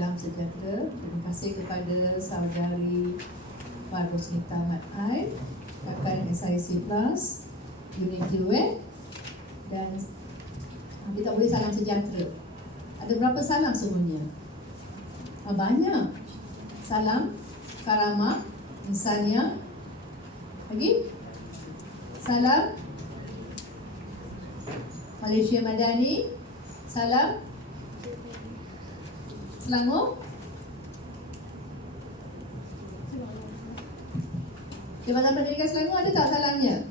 salam sejahtera. Terima kasih kepada saudari Farosnita Mat Ai, rakan SIC Plus, Unity Web, dan kita boleh salam sejahtera. Ada berapa salam semuanya? Banyak. Salam karamah, insania. Lagi? Salam Malaysia Madani. Salam Selangor. Jabatan Pendidikan Selangor ada tak salamnya?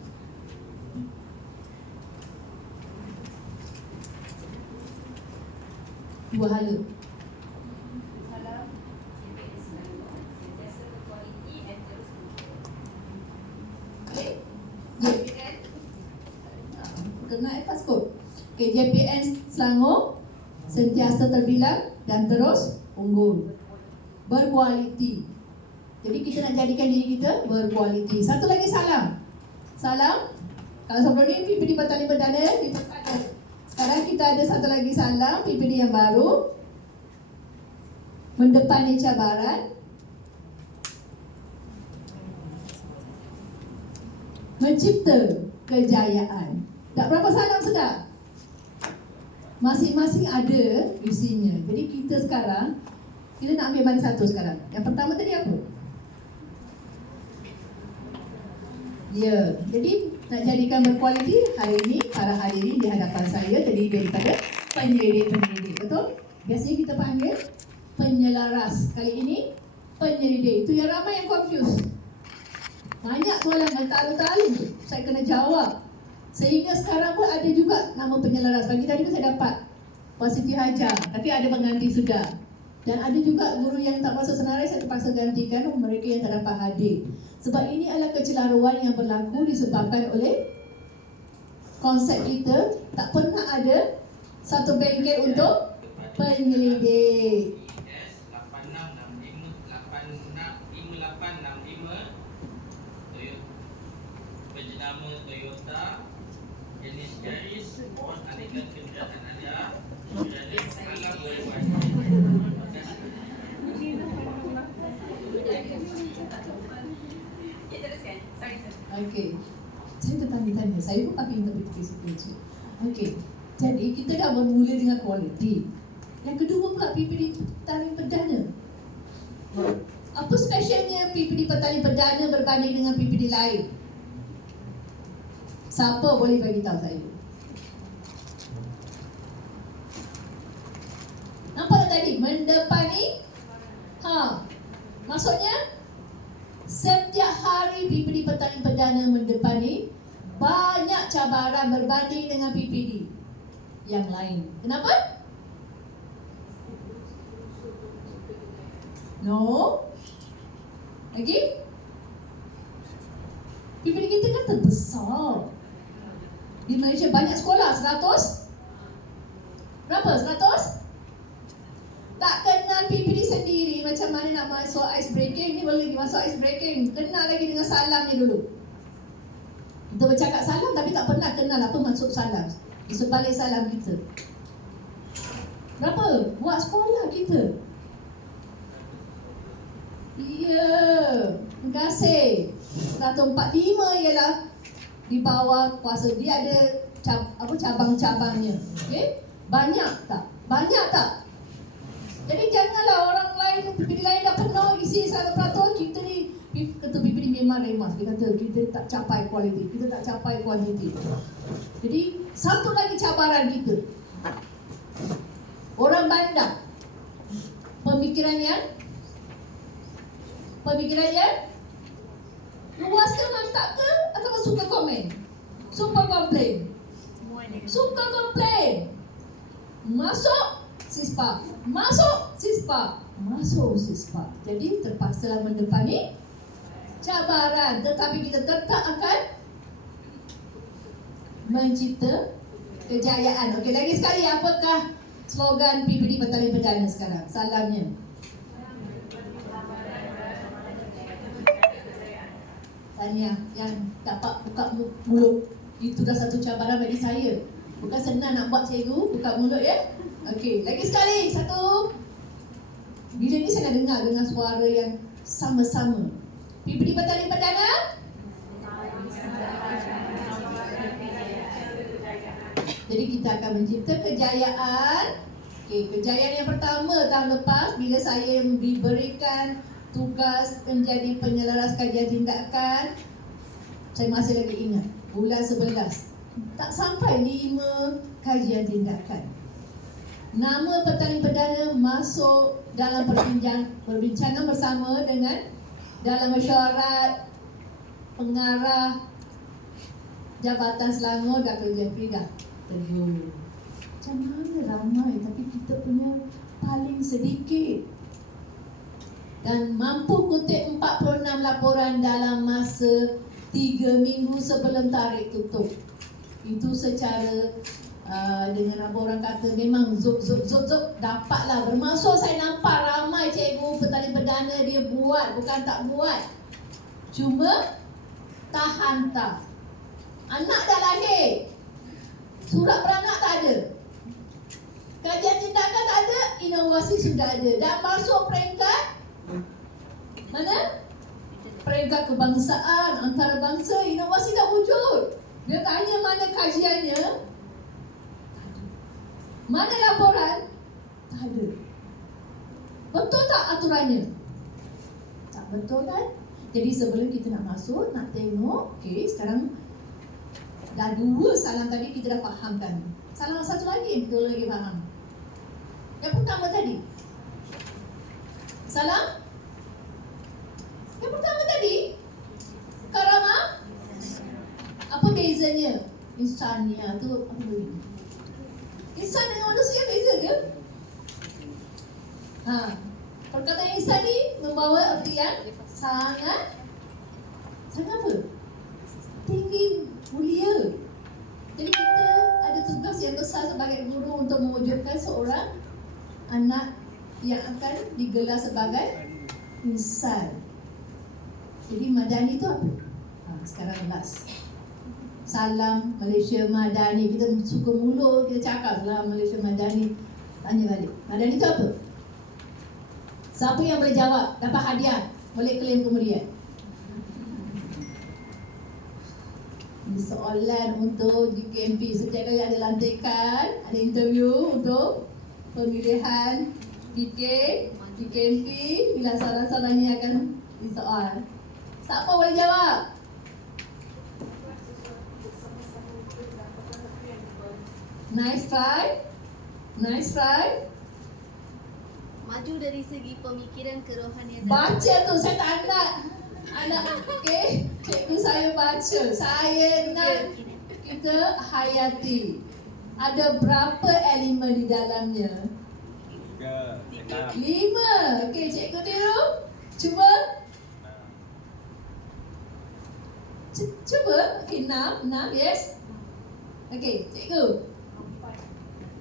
Dua hala. Salam JPN Selangor, sentiasa berkualiti dan terus okey. JPN kena passcode. Okey, JPN Selangor sentiasa terbilang dan terus unggul, berkualiti. Jadi kita nak jadikan diri kita berkualiti. Satu lagi salam. Salam. Kalau sebelum ni PPD Petani Perdana diperkadah. Sekarang kita ada satu lagi salam PPD yang baru, mendepani cabaran, mencipta kejayaan. Tak berapa salam sedap? Masing-masing ada isinya. Jadi kita sekarang, kita nak ambil mana satu sekarang? Yang pertama tadi apa? Ya, jadi nak jadikan berkualiti, hari ini para hadirin di hadapan saya terdiri daripada penyelidik-penyelidik. Betul? Biasanya kita panggil penyelaras. Kali ini penyelidik. Itu yang ramai yang confused. Banyak soalan bertalu-talu saya kena jawab. Sehingga sekarang pun ada juga nama penyelaras. Pagi tadi pun saya dapat Puan Siti Hajar, tapi ada pengganti sudah. Dan ada juga guru yang tak masuk senarai, saya terpaksa gantikan mereka yang tak dapat hadir. Sebab ini adalah kecelaruan yang berlaku disebabkan oleh konsep kita tak pernah ada satu bengkel untuk penyelidik. Penjenama Toyota, jenis Yaris, mohon alihkan kenderaan anda. Jadi salam berbuat. Okey. Saya tertanya-tanya, saya pun pakai interpretasi kerja. Okey. Jadi kita dah bermula dengan kualiti. Yang kedua pula PPD Petani Perdana. Apa spesialnya PPD Petani Perdana berbanding dengan PPD lain? Siapa boleh bagi tahu saya? Nampak tak tadi? Mendepani. Maksudnya setiap hari PPD Petani Perdana mendepani banyak cabaran berbanding dengan PPD yang lain. Kenapa? No. Lagi? PPD kita kan terbesar. Di Malaysia banyak sekolah, 100? Berapa? 100? Tak kenal PPD sendiri, macam mana nak masuk ice breaking? Ni boleh masuk ice breaking. Kenal lagi dengan salamnya dulu. Kita bercakap salam tapi tak pernah kenal apa maksud salam. Di sebalik salam kita. Berapa? Buat sekolah kita. Ya, terima kasih. 145 ialah di bawah kuasa. Dia ada cabang-cabangnya. Okey? Banyak tak? Banyak tak? Jadi janganlah orang lain, PPD lain dah penuh isi 100%, kita ni ketua PPD memang remas. Dia kata kita tak capai kualiti, kita tak capai kuantiti. Jadi satu lagi cabaran kita, orang bandar, pemikiran yang luas ke, mantap ke, atau suka komen? Suka komplain. Suka komplain. Masuk sispa. Masuk sispa. Masuk sispa. Jadi terpaksa mendepani cabaran, tetapi kita tetap akan mencipta kejayaan. Okey, lagi sekali, apakah slogan PPD Petani Perdana sekarang? Salamnya. Tanya yang dapat buka mulut. Itu dah satu cabaran bagi saya. Bukan senang nak buat cikgu buka mulut ya. Okey, lagi sekali. 1, Bila ni saya nak dengar dengan suara yang sama-sama. Pibri Petani Perdana. Jadi kita akan mencipta kejayaan. Okey, kejayaan yang pertama tahun lepas bila saya diberikan tugas menjadi penyelaras kajian tindakan, saya masih lagi ingat bulan 11 tak sampai 5 kajian tindakan. Nama Petani Perdana masuk dalam perbincangan bersama dengan dalam mesyuarat pengarah Jabatan Selangor Dr. Jeffrey dah terjun. Macam mana ramai tapi kita punya paling sedikit. Dan mampu kutip 46 laporan dalam masa 3 minggu sebelum tarikh tutup. Itu secara dengan apa orang kata memang zup dapatlah. Bermaksud saya nampak ramai cikgu Petani Perdana dia buat, bukan tak buat. Cuma tak hantar. Anak dah lahir, surat beranak tak ada, kajian tindakan tak ada, inovasi sudah ada. Dan masuk peringkat mana? Peringkat kebangsaan, antarabangsa, inovasi dah wujud. Dia tanya mana kajiannya, mana laporan, tak ada. Betul tak aturannya? Tak betul kan? Jadi sebelum kita nak masuk, nak tengok, okey, sekarang dah 2 salam tadi kita dah fahamkan. Salam satu lagi yang kita lagi faham. Yang pertama tadi, salam yang pertama tadi, Karama. Apa bezanya? Insania tu apa beza? Insan dengan manusia beza ke? Perkataan insan ni membawa arti yang sangat apa? Tinggi, mulia. Jadi kita ada tugas yang besar sebagai guru untuk mewujudkan seorang anak yang akan digelar sebagai insan. Jadi Madani tu apa? Sekarang last. Salam Malaysia Madani. Kita suka mulut, kita cakap salam Malaysia Madani. Tanya balik, Madani tu apa? Siapa yang boleh jawab dapat hadiah, boleh claim kemudian. Ini soalan untuk GKMP. Setiap kali ada lantikan, ada interview untuk pemilihan GKMP, bila soalan-soalannya akan disoal. Siapa boleh jawab? Nice try. Nice try. Maju dari segi pemikiran kerohanian. Baca tu, saya tak anak okey. Cikgu saya baca. Saya nak kita hayati. Ada berapa elemen di dalamnya? 3, 6. 5. Okey, cikgu tiru. Cuba. Cuba. Okey, 6, yes. Okey, cikgu.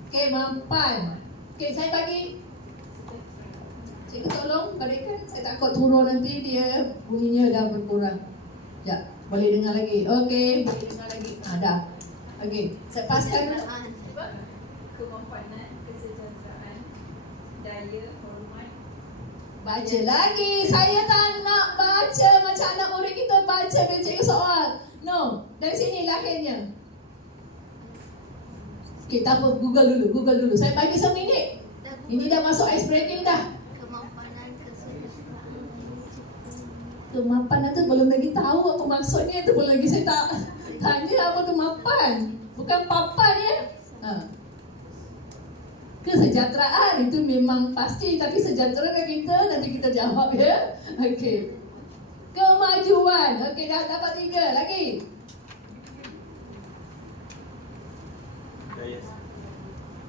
Okey, mampan. Okey, saya bagi. Cikgu tolong berikan. Saya takut turun nanti dia bunyinya dah berkurang. Sekejap, boleh dengar lagi. Okey, boleh dengar lagi. Dah. Okey, saya paskan. Kemampanan, kesejahteraan, daya, hormat. Baca lagi. Saya tak nak baca macam anak murid kita baca bila cikgu soal. No, dari sini lahirnya. Okey, tak apa, Google dulu. Saya bagi seminit. Ini dah masuk ice breaking dah. Kemampanan, kesejahteraan. Kemapanan tu belum lagi tahu apa maksudnya tu, belum lagi saya tak tanya apa tu mapan. Bukan papan ya. Kesejahteraan itu memang pasti, tapi sejahtera ke kita nanti kita jawab ya. Okey. Kemajuan. Okey, dah dapat 3 lagi.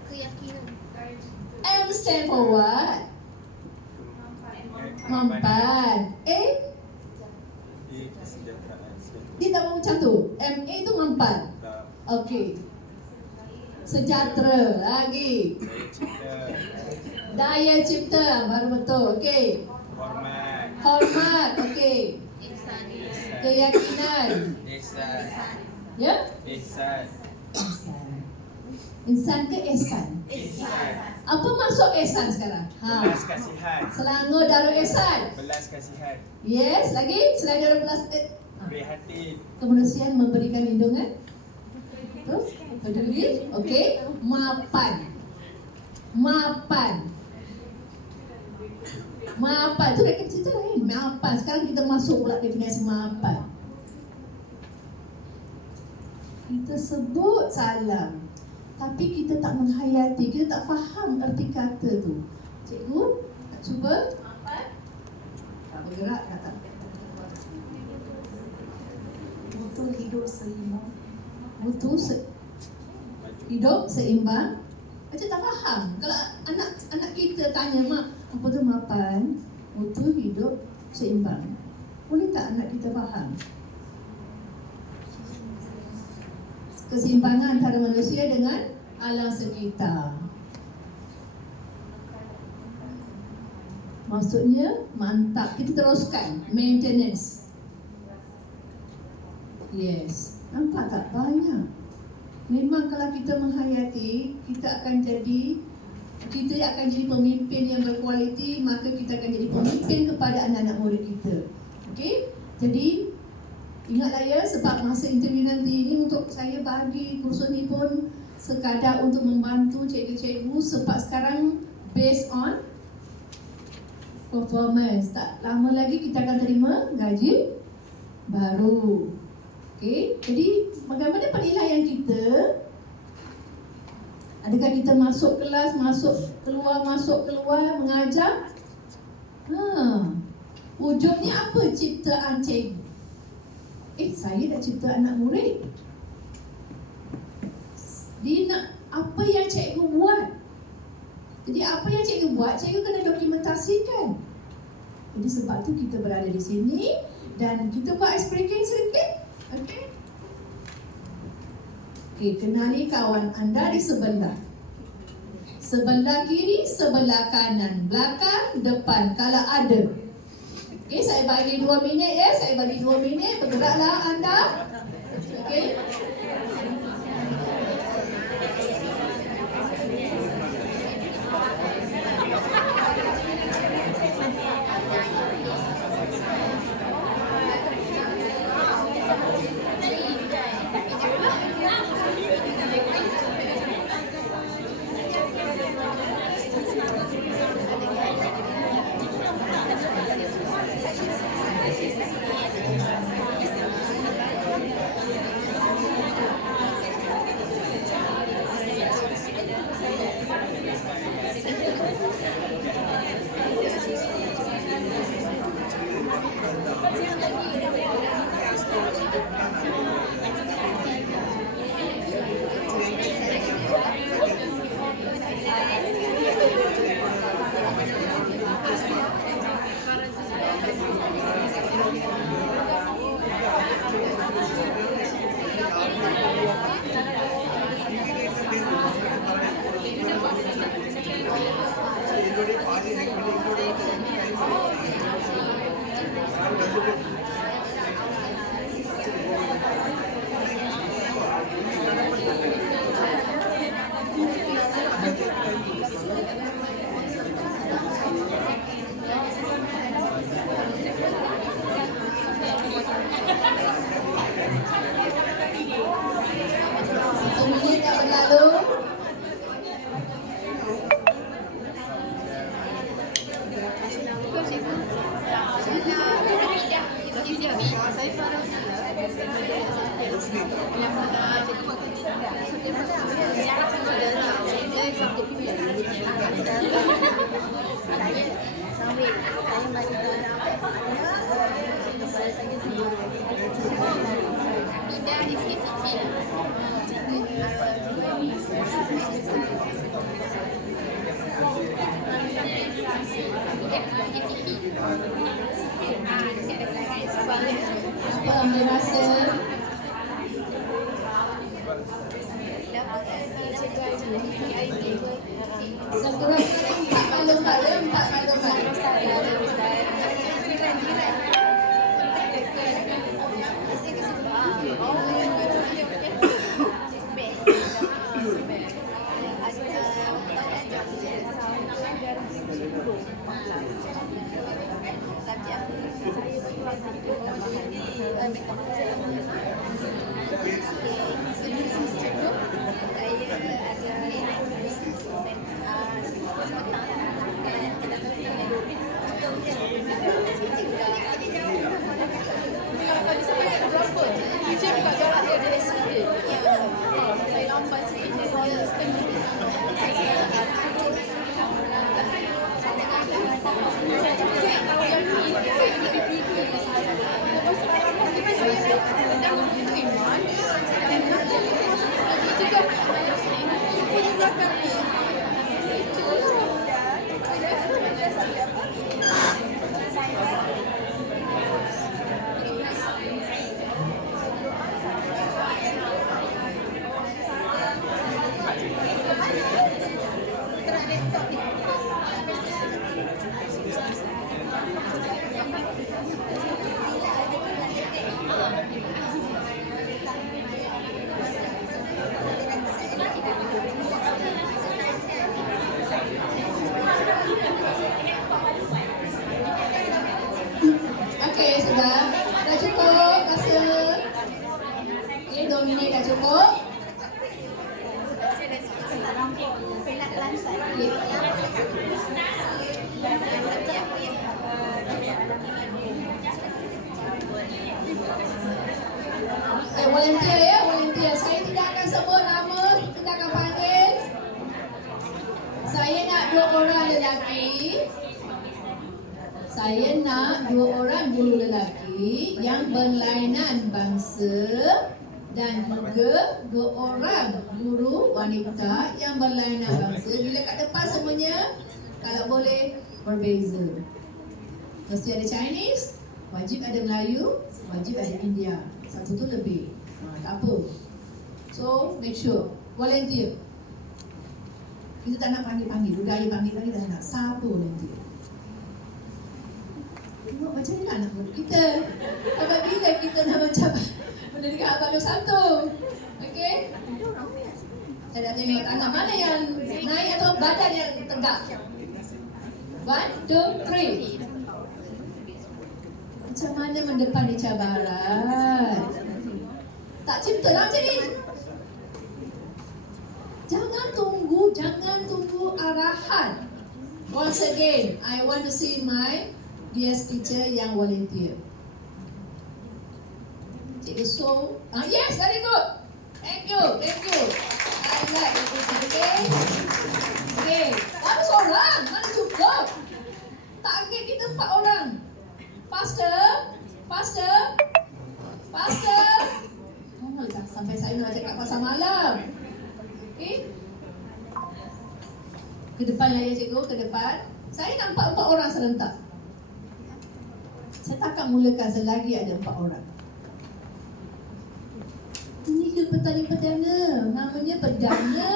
Keyakinan. M stand for what? Mampan. A? Dia tak mau macam tu. MA tu mampan. Okey. Sejahtera lagi. Daya cipta baru betul. Okey. Hormat. Okey. Ihsan. Keyakinan. Ihsan. Ya? Ihsan. Insan ke ihsan? Apa maksud ihsan sekarang? Belas kasihan. Selangor Darul Ihsan. Belas kasihan. Yes, lagi selain Darul Belas Prihatin. kemanusiaan memberikan lindungan. Terus, peduli. Okey, mapan. Mapan. Mapan tu dekat cerita lain. Mapan. Sekarang kita masuk pula definisi mapan. Kita sebut salam, tapi kita tak menghayati, kita tak faham erti kata tu. Cikgu, nak cuba? Mapan. Tak bergerak, tak. Mutu hidup seimbang. Hidup seimbang. Macam tak faham. Kalau anak kita tanya, mak, apa tu mapan? Mutu hidup seimbang. Boleh tak anak kita faham? Keseimbangan antara manusia dengan alam sekitar. Maksudnya mantap. Kita teruskan maintenance. Yes. Nampak tak? Banyak. Memang kalau kita menghayati, kita akan jadi pemimpin yang berkualiti, maka kita akan jadi pemimpin kepada anak-anak murid kita. Okey? Jadi ingatlah ya, sebab masa interview nanti ini untuk saya bagi kursus ni pun sekadar untuk membantu cikgu-cikgu, sebab sekarang based on performance. Tak lama lagi kita akan terima gaji baru. Okey, jadi bagaimana penilaian kita? Adakah kita masuk kelas, masuk keluar mengajar? Ujungnya apa ciptaan cikgu? Saya dah cipta anak murid. Dia nak apa yang cikgu buat. Jadi apa yang cikgu buat, cikgu kena dokumentasikan. Jadi sebab tu kita berada di sini dan kita buat ice breaking sedikit. Okey. Okey, kenali kawan anda di sebelah. Sebelah kiri, sebelah kanan, belakang, depan kalau ada. Okey, saya bagi 2 minit ya. Saya bagi 2 minit. Bergeraklah anda. Okey. Apa anda rasa? Segera tak malu-malu. Okey, sudah. Dah cukup rasa. Okey, 2 minit dah cukup. Volunteer ya, volunteer. Saya tidak akan sebut nama, kita akan panggil. Saya nak 2 orang lelaki. Saya nak 2 orang guru lelaki yang berlainan bangsa dan juga 2 orang guru wanita yang berlainan bangsa. Bila kat depan semuanya, kalau boleh berbeza. Mesti ada Chinese, wajib ada Melayu, wajib ada India. Satu tu lebih. Tak apa. So, make sure. Volunteer. Kita tak nak panggil-panggil. Budaya panggil-panggil tak nak. Siapa volunteer? Tengok macam ni lah anak muda kita. Sampai bila kita nak macam pendidikan abad 21? Okey? Saya dah tengok anak mana yang naik atau badan yang tegak. 1, 2, 3. Macam mana mendepani cabaran? Tak cinta lah macam ni. Jangan tunggu arahan. Once again, I want to see my DS teacher yang volunteer. Cikgu So, yes, very good. Thank you. I like it, okay. Mana seorang? Mana cukup? Target kita 4 orang. Faster. Oh, sampai saya nak cakap pasal malam. Okay. Ke depan lah ya cikgu, ke depan. Saya nampak 4 orang serentak. Saya tak akan mulakan selagi ada 4 orang. Ini ke petani perdana, namanya perdana.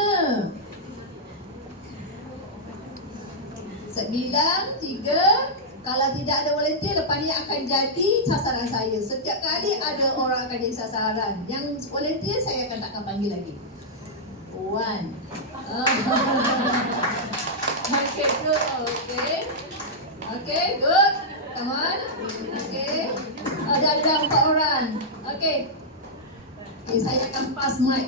9, 3. Kalau tidak ada volunteer, lepas ni akan jadi sasaran saya. Setiap kali ada orang akan jadi sasaran. Yang volunteer saya akan takkan panggil lagi. 1. Okay, good. Okay, good. Come on. Okay. Ada 4 orang. Okay. Okay, saya akan pass mic.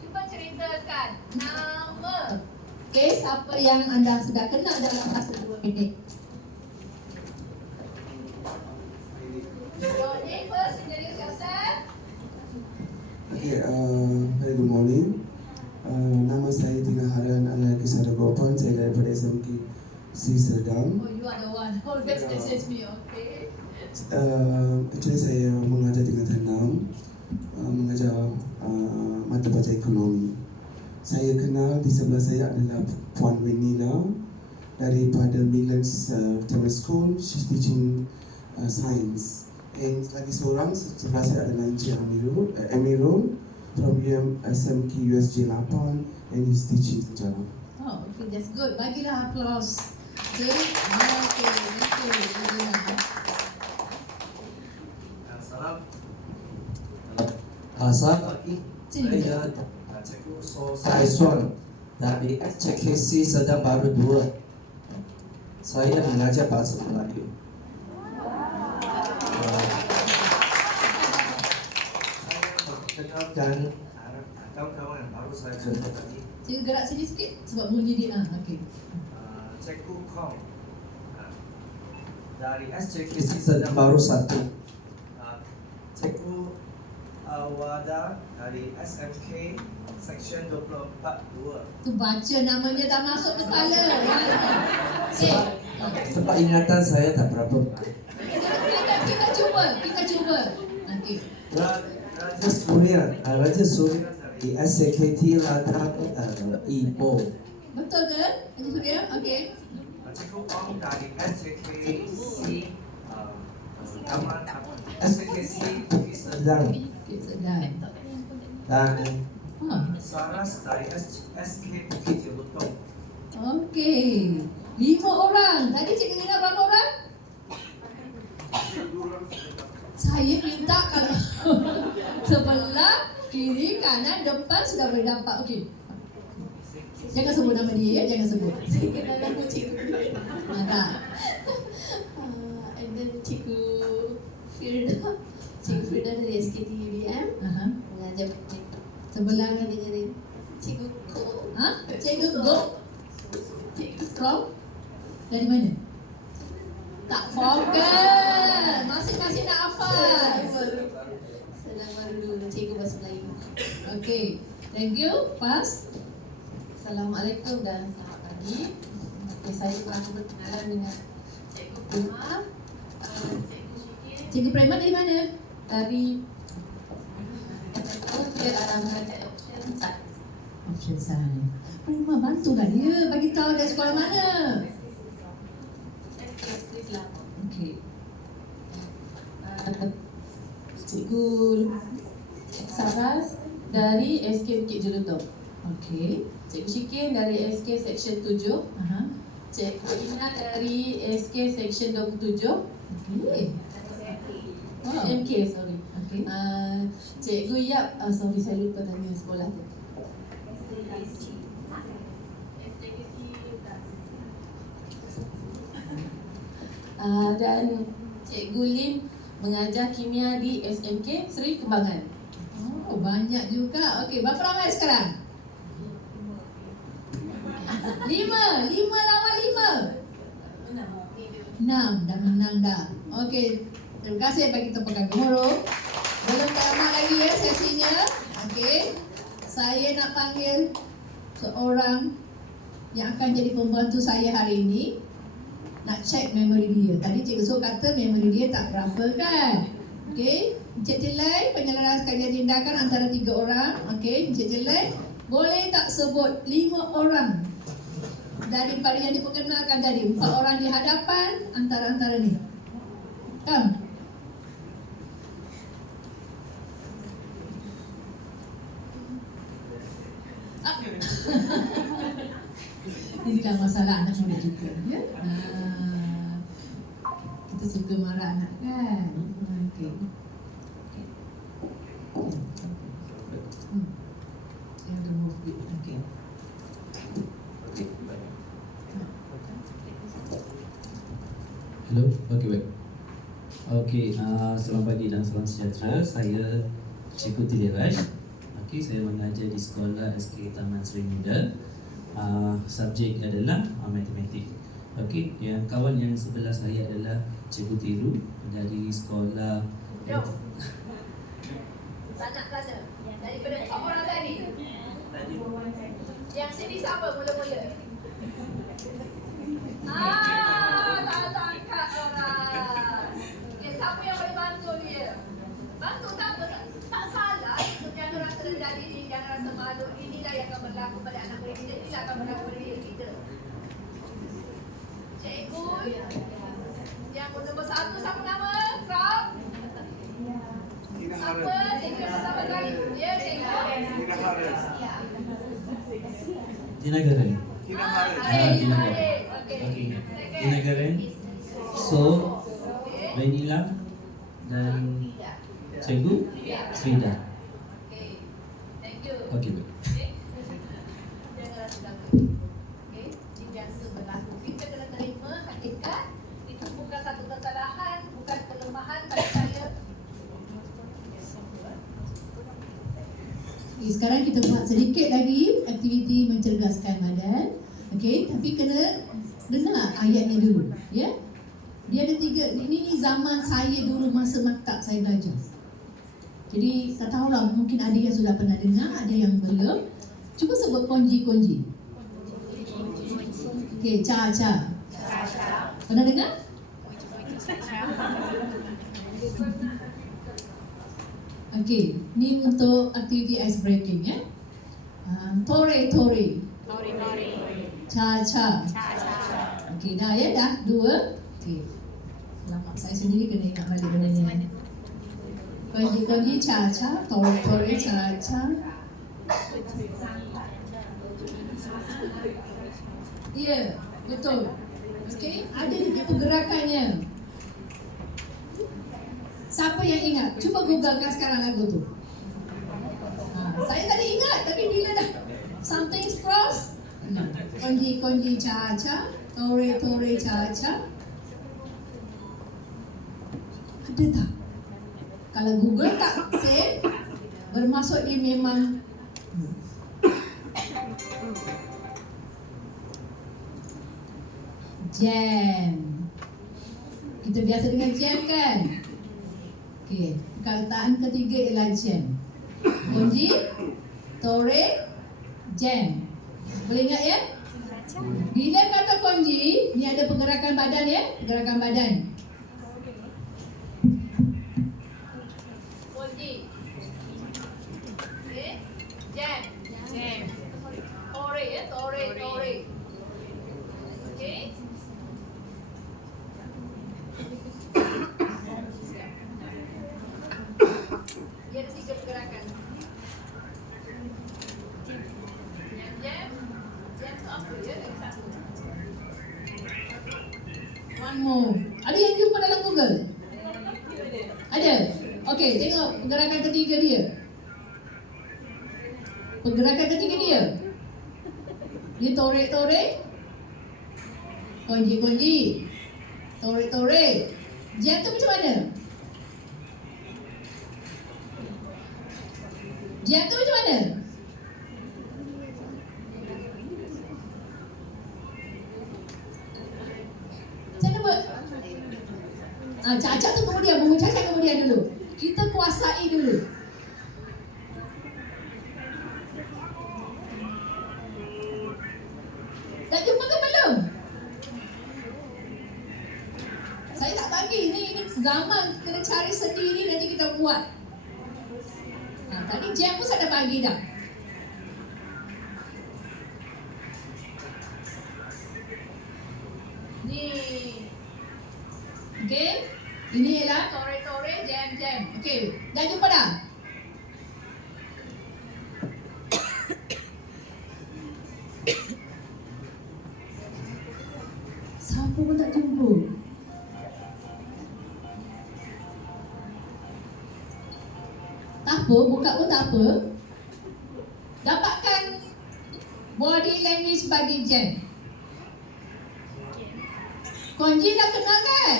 Cuba ceritakan nama. Okay, siapa yang anda sudah kenal dalam masa 2 minit. Your name first, introduce yourself. Okay, very good morning. Nama saya Tina Haran Ala Kisara Gopan. Saya daripada SMK Sri Serdang. Oh, you are the one. Always message me, okay? Actually saya mengajar tingkat 6, mengajar mata pelajaran ekonomi. Saya kenal di sebelah saya adalah Puan Winina daripada Midlands Primary School. She's teaching science. And lagi seorang sebelah saya adalah Encik Amirul from SMK USJ 8 and he's teaching sejarah. Oh, okay, that's good. Bagilah applause. Okay, thank you. Salam. Selamat pagi. Saya Cikgu Saisuan dari SCKC Serdang Baru 2. Saya mengajar bahasa Melayu. dan kawan-kawan baru saya kerja tadi. Cikgu gerak sini sikit sebab bunyi dia. Okey. Cikgu Kong dari SJKC Sedang Baru 1. Cikgu Wada dari SMK Section 24-2. Tu baca namanya dah masuk ke kepala. Okey. Sebab ingatan saya tak berapa baik. Kita cuba. Okey. Raja Surya dari SJKT Ladang Ipoh. Betul ke? Haji Surya? Okey. Cikgu Kong dari SJKC SJKC Bukit Sedang Bukit Sedang. dan Ha. Saras dari SK Bukit Jelutong. Okey. 5 orang. Tadi cikgu dengar berapa orang? Saya minta kalau sebelah, kiri, kanan, depan sudah boleh dapat. Okey. Jangan sebut nama dia ya, jangan sebut. Saya kenal nama cikgu. Ada. And then cikgu Firda. Cikgu Firda dari SKT UDM. Aha. Mengajar Sebelah Jangan ni. dengerin cikgu Ko. Ha? Cikgu Go. From? Dari mana? Tak fokus. Masing-masing nak hafal. Sedang baru dulu cikgu bahasa Melayu. Okey. Thank you. Pas. Assalamualaikum dan selamat pagi. Okay, saya pernah berkenalan dengan Cikgu Prima, Cikgu Syikir Cikgu Prema dari mana? dari dia dalam belajar option science. Option Science. Prema bantulah dia bagi tahu dia sekolah mana. Okey. Cikgu Saras dari SK Bukit Jelutong. Okey. Cikgu Syikir dari SK Section 7. Aha. Cikgu Ina dari SK Section 27. Okey. Wow. SMK, sorry. Okey. Cikgu Yap, sorry saya lupa tanya sekolah tu. Dan Cikgu Lim mengajar kimia di SMK Seri Kembangan. Oh, banyak juga. Okey, berapa ramai sekarang? 5 lawan 5. 6 dah menang dah. Okey, terima kasih bagi tepukan gemuruh. Belum tamat lagi ya sesinya. Okey. Saya nak panggil seorang yang akan jadi pembantu saya hari ini. Nak check memori dia. Tadi Cikgu Su kata memori dia tak berapa kan? Okey. Encik Tilai, penyelaras kajian tindakan antara 3 orang. Okey, Encik Tilai, boleh tak sebut 5 orang daripada yang diperkenalkan tadi? 4 orang di hadapan antara ni. Come. Inilah masalah anak muda juga ya. Kita suka marah anak kan. Okey. Yang remove it. Okey. Hello, okey baik. Okey, selamat pagi dan salam sejahtera. Saya Cikgu Tiliraj. Okey, saya mengajar di sekolah SK Taman Seri Muda. Subjek adalah matematik. Okey, yang kawan yang sebelah saya adalah Cikgu Tiru dari sekolah. Tak nak tanya. Daripada 4 orang tadi. Yang sini siapa mula-mula? Tak angkat orang. Okay, siapa yang boleh bantu dia? Bantu tak apa, tak salah. Jangan rasa rendah diri, jangan rasa malu. Inilah yang akan berlaku pada anak murid kita. Inilah akan berlaku pada diri kita. Cikgu yang nombor 1, siapa nama? Crowd? Siapa? Cikgu yang pertama kali. Ya, cikgu. Tina Garen. Tina Tina Garen. Garen. Okey. Okey. Tina Garen. So, Vanilla dan Cikgu Frida. Okey. Thank you. Okey baik. Jangan rasa takut. Okey. Ini biasa berlaku. Kita kena terima hakikat. Itu bukan satu kesalahan, bukan kelemahan pada saya. sekarang kita buat sedikit lagi aktiviti mencerdaskan badan. Okey, tapi kena dengar ayatnya dulu, ya. Dia ada 3. Ini zaman saya dulu masa maktab saya belajar. Jadi tak tahulah, mungkin ada yang sudah pernah dengar, ada yang belum. Cuba sebut konji-konji. Okey, cha-cha. Pernah dengar? Okey, ni untuk aktiviti ice breaking, ya. Tore. Cha-cha. Okey, dah ya, dah 2. Okey. Lama saya sendiri kena ingat balik benda ni. Konji, cha-cha, tore, cha-cha. Ya, betul. Okey, ada dia pergerakannya. Siapa yang ingat? Cuba googlekan sekarang lagu tu. Saya tak ada ingat, tapi bila dah something's cross. Konji, cha-cha, tore, cha-cha. Ada tak? Kalau Google tak save, bermaksud dia memang jam. Kita biasa dengan jam kan? Okey, perkataan ketiga ialah jam. Konji, tore, jam. Boleh ingat ya? Bila kata konji, ni ada pergerakan badan ya, pergerakan badan. Konji. Okey, jam. Tore ya, tore. Okey. Dia ada 3 pergerakan. Jam tu apa ya? Satu. One more. Ada yang jumpa dalam Google? Ada? Okey, tengok pergerakan ketiga dia. Pergerakan ketiga dia. Dia tore. Konji. Tore. Jam tu macam mana? Jam tu macam mana? Macam mana buat? Cacat tu kemudian, bunyi cacat kemudian dulu. Kita kuasai dulu. Dah jumpa ke belum? Saya tak bagi. Ini zaman kena cari sendiri, nanti kita buat. Tadi jam pun saya dah bagi dah. Ni. Okey. Ini ialah tore, jam. Okey. Dah jumpa dah? Siapa pun tak jumpa. Tak apa, buka pun tak apa. Dapatkan body language bagi jam. Konji dah kenal kan?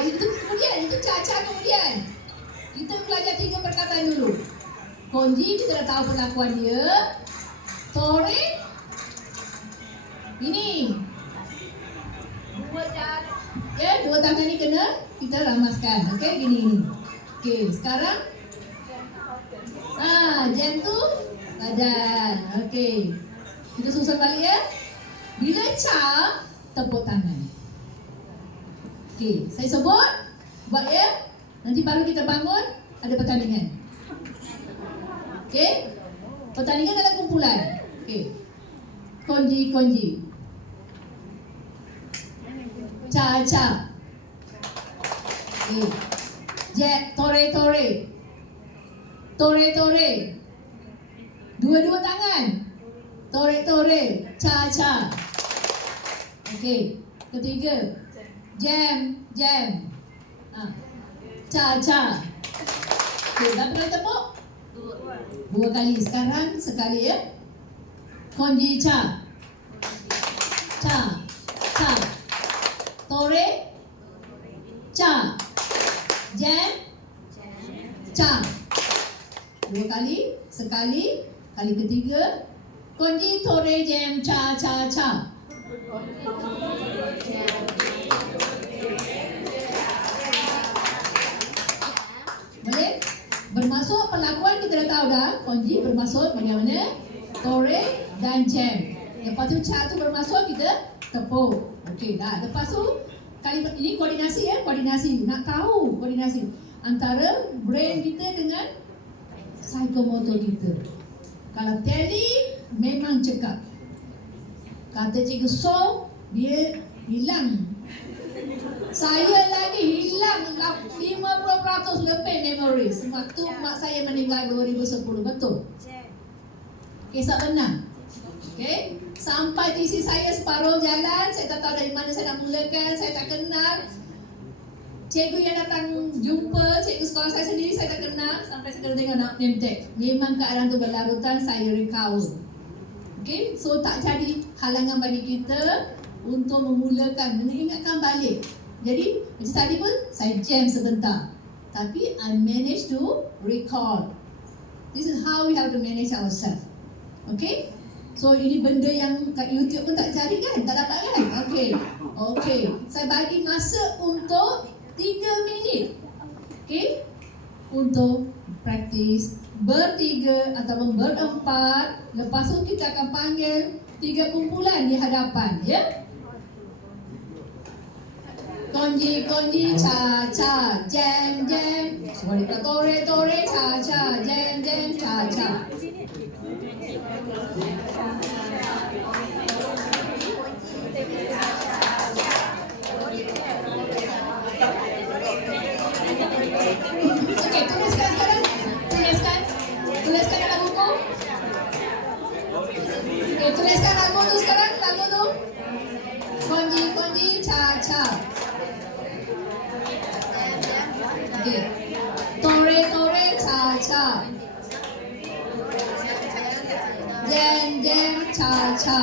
Itu kemudian, itu caca kemudian. Kita belajar 3 perkataan dulu. Konji kita dah tahu perlakuan dia. Tore, ini 2 jari. Ya, 2 tangan ni kena kita ramaskan. Okey, gini. Okey, sekarang jam tu badan. Okey. Kita susun balik ya. Bila ca, tepuk tangan. Okey, saya sebut buat ya. Nanti baru kita bangun ada pertandingan. Okey? Pertandingan dalam kumpulan. Okey. Konji. Ca. Okey. Jab, tore. Tore. 2 tangan. Tore. Ca. Okey. Ketiga. Jam. Ca. Okey, dah pernah tepuk? 2 kali. Sekarang sekali ya. Konji ca. Tore. Ca. Jam. Ca. 2 kali. sekali. Kali ketiga. Konji tore jam cha cha cha. Boleh? Bermaksud perlakuan kita dah tahu dah. Konji bermaksud bagaimana? Tore dan jam. Lepas tu cha tu bermaksud kita tepuk. Okey dah. Lepas tu kalimat ini koordinasi ya, koordinasi. Nak tahu koordinasi antara brain kita dengan psikomotor kita. Kalau tally memang cekap. Kata Cikgu So, dia hilang. Saya lagi hilang 50% lebih memories. Waktu mak saya meninggal 2010, betul? Kisah benar. Okay. Sampai TC saya separuh jalan, saya tak tahu dari mana saya nak mulakan, saya tak kenal. Cikgu yang datang jumpa, cikgu sekolah saya sendiri saya tak kenal. Sampai saya kena tengok nak name tag. Memang keadaan tu berlarutan, saya recover. Okay, so tak jadi halangan bagi kita untuk memulakan, mengingatkan balik. Jadi macam tadi pun saya jam sebentar, tapi I managed to recall. This is how we have to manage ourselves. Okay. So ini benda yang kat YouTube pun tak cari kan? Tak dapat kan? Okay. Saya bagi masa untuk 3 minit. Okay. Untuk praktis bertiga ataupun berempat. Lepas tu kita akan panggil 3 kumpulan di hadapan. Ya. Konji, cha, cha, jam, jam. Sorry, tore, tore, cha, cha, jam, jam, cha, cha. Okey, tuliskan sekarang. Tuliskan dalam buku. Okey, tuliskan lagu tu sekarang, lagu tu. Konji, cha, cha. Okey. Tore, tore, cha, cha. Jam, jam, cha, cha.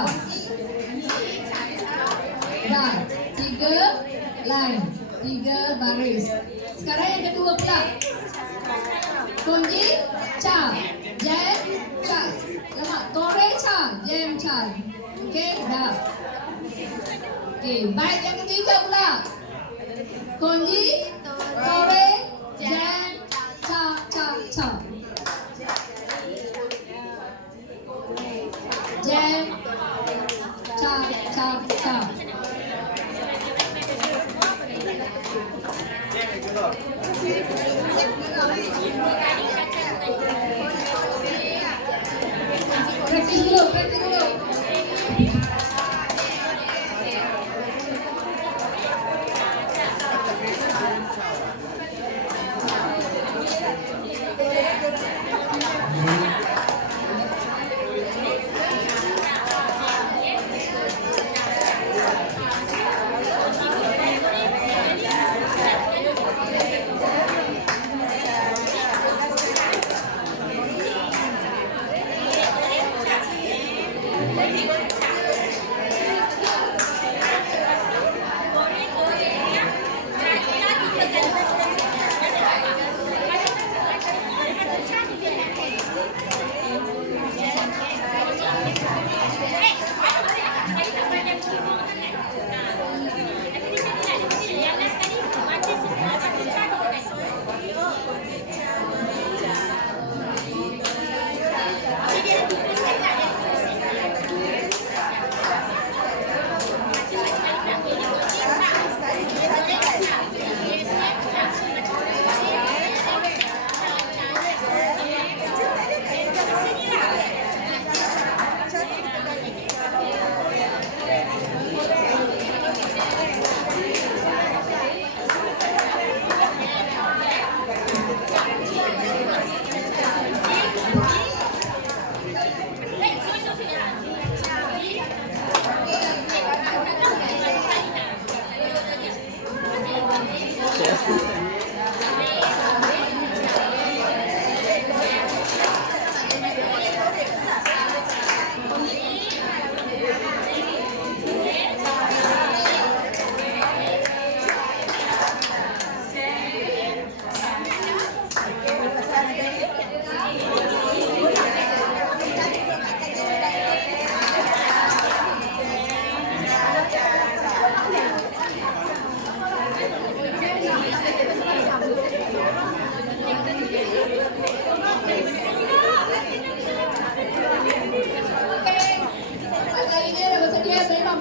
Dah, 3 line, 3 baris. Sekarang yang kedua pula. Konji, cha, jam, cha. Lemak, tore, cha, jam, cha. Okey, dah. Okey, bait yang ketiga pula. Konji, tore, jam, cha, cha, cha. Jam, cha, cha, cha. Praktis dulu.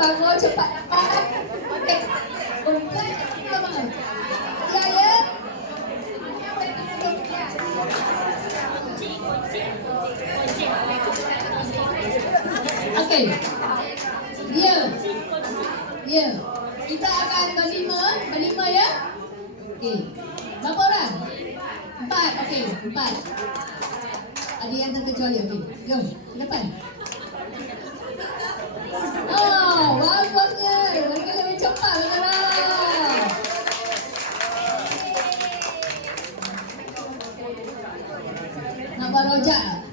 bangun cepat dapat. Okey. Boleh kita bangun. Ya. Okey. Ya. Kita akan berlima ya. Okey. Berapa orang? 4. Okey, 4. Ada yang terkecuali. Okey. Jom, ke depan. Oh, bagusnya. Lagi lebih cepat sekarang. Nak buat rojak?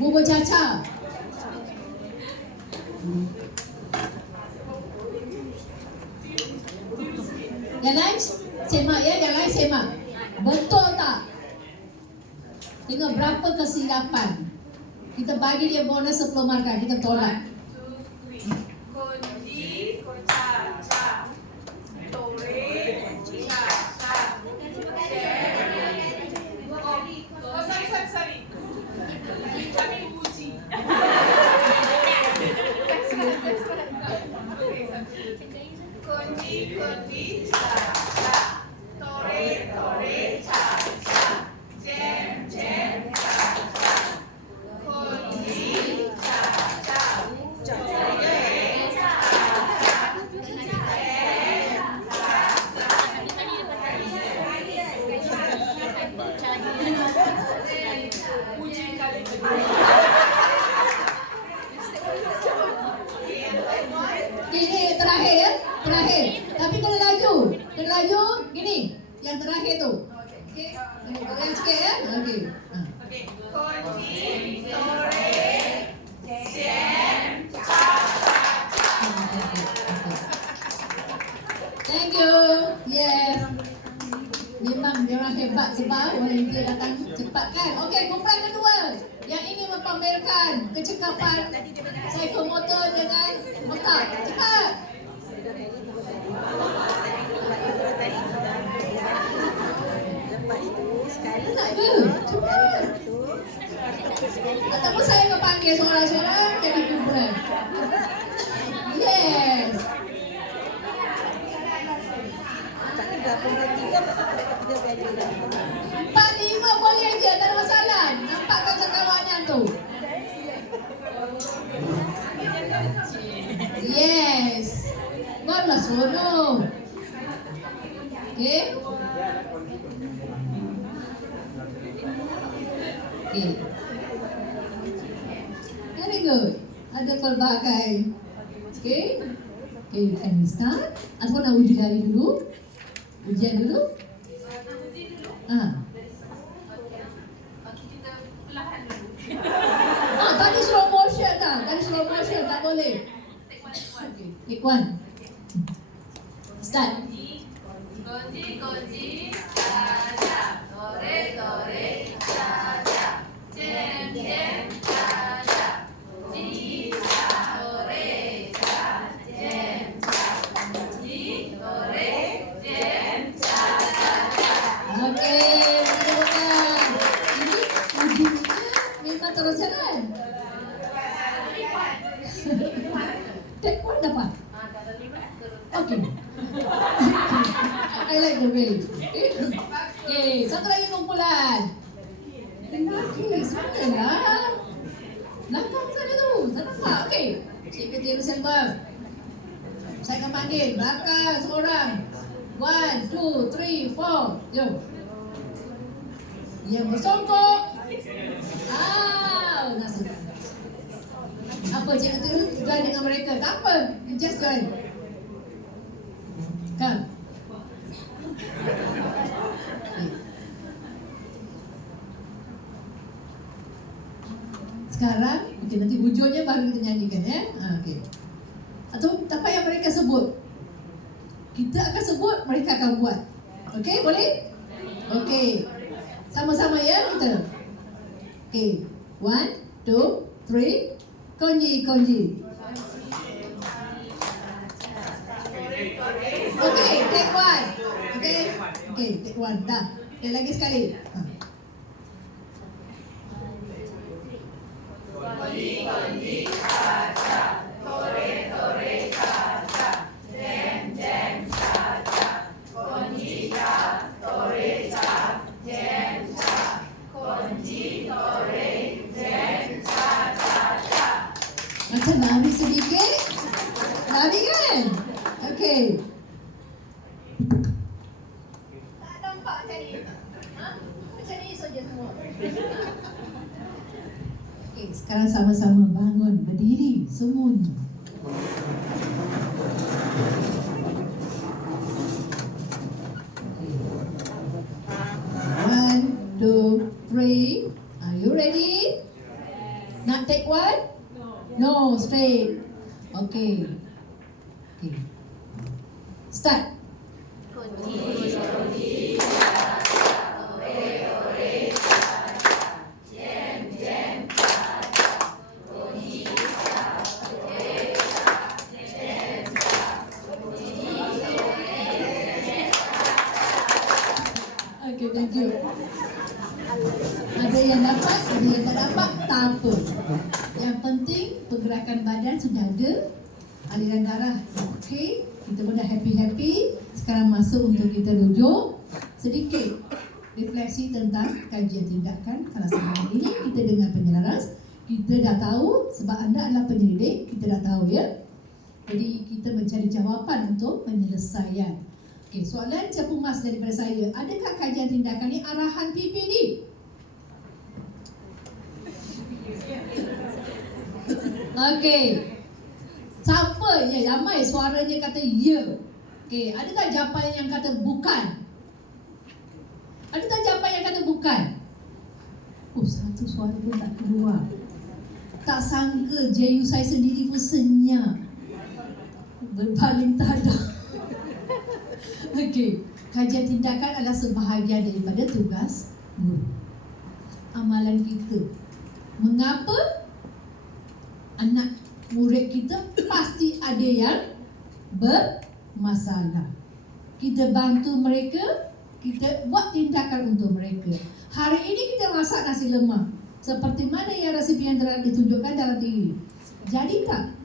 Bubur caca. Yang lain semak ya, yang lain semak. Betul tak? Tengok berapa kesilapan. Kita bagi dia bonus 10 markah, kita tolak. Kunci, caca, tore, caca, sorry. Kami uji. Kunci, caca, tore, caca, jam, caca, kunci, caca, tore, Ini terakhir ya, terakhir. Tapi kena laju, gini. Yang terakhir tu. Okey, goyang sikit ya. Okey. kunci, tore, jam, caca. Thank you. Yes. Memang dia orang hebat sebab volunteer datang cepat kan. Okey, kumpulan kedua yang ingin memamerkan kecekapan psikomotor dengan otak. Cepat. Nak ke? Cepat. Ataupun saya akan panggil seorang-seorang jadi kumpulan. Yes. 4-5 boleh je, tak ada masalah. Nampak kekawanan tu. Yes. Barulah seronok. Okay. Okay. Very good. Ada pelbagai. Okay. Okay, can we start? Atau nak uji lari dulu? Ujian dulu? Tadi slow motion tak? Tak boleh. Okay, take one. Start. Kunci, caca, tore, caca, jam, caca, cica, tore, caca, jam, tore, jam, caca. Okey, bukan. Ini ujiannya memang terus jalan. Take one dapat. Okey. I like the way. Okay, satu lagi kumpulan. Okey, sebenarnya. Langkah sana tu. Tak nampak. Okey. Cikgu Tiru Selvam. Saya akan panggil belakang seorang. 1, 2, 3, 4. Jom. Yang bersongkok. Nasib. Apa Cikgu Tiru join dengan mereka? Tak apa. You just join. Come. Sekarang, okay, nanti hujungnya baru kita nyanyikan ya. Okay. Atau apa yang mereka sebut, kita akan sebut, mereka akan buat. Okey, boleh? Okey. Sama-sama ya kita. Okey. 1, 2, 3. Kunci. Okey, take one. Okey, take one. Dah. Okay, lagi sekali. Kunci, caca, tore, Macam lari sedikit. Lari kan? Okey. Tak nampak macam ni. Ha? Macam ni saja semua. Okey, sekarang sama-sama bangun, berdiri semuanya. One, two, three. Are you ready? Nak take one? No, straight. Okay. Okay. Start. Okay, thank you. Ada yang dapat, ada yang tak dapat, tak apa. Yang penting pergerakan badan sudah ada, aliran darah okey, kita pun dah happy-happy. Sekarang masuk untuk kita rujuk sedikit refleksi tentang kajian tindakan. Kalau sebelum ini kita dengar penyelaras, kita dah tahu sebab anda adalah penyelidik, kita dah tahu ya. Jadi kita mencari jawapan untuk penyelesaian. Okey, soalan cepu mas daripada saya, adakah kajian tindakan ni arahan PPD? Okey. Siapa ya? Ramai suaranya kata ya. Okey, adakah jawapan yang kata bukan? Adakah jawapan yang kata bukan? Oh, satu suara pun tak keluar. Tak sangka JU saya sendiri pun senyap. Berpaling tadah. Okey, kajian tindakan adalah sebahagian daripada tugas guru. Amalan kita. Mengapa anak murid kita pasti ada yang bermasalah. Kita bantu mereka, kita buat tindakan untuk mereka. Hari ini kita masak nasi lemak. Seperti mana yang resipi yang telah ditunjukkan dalam diri. Jadi tak?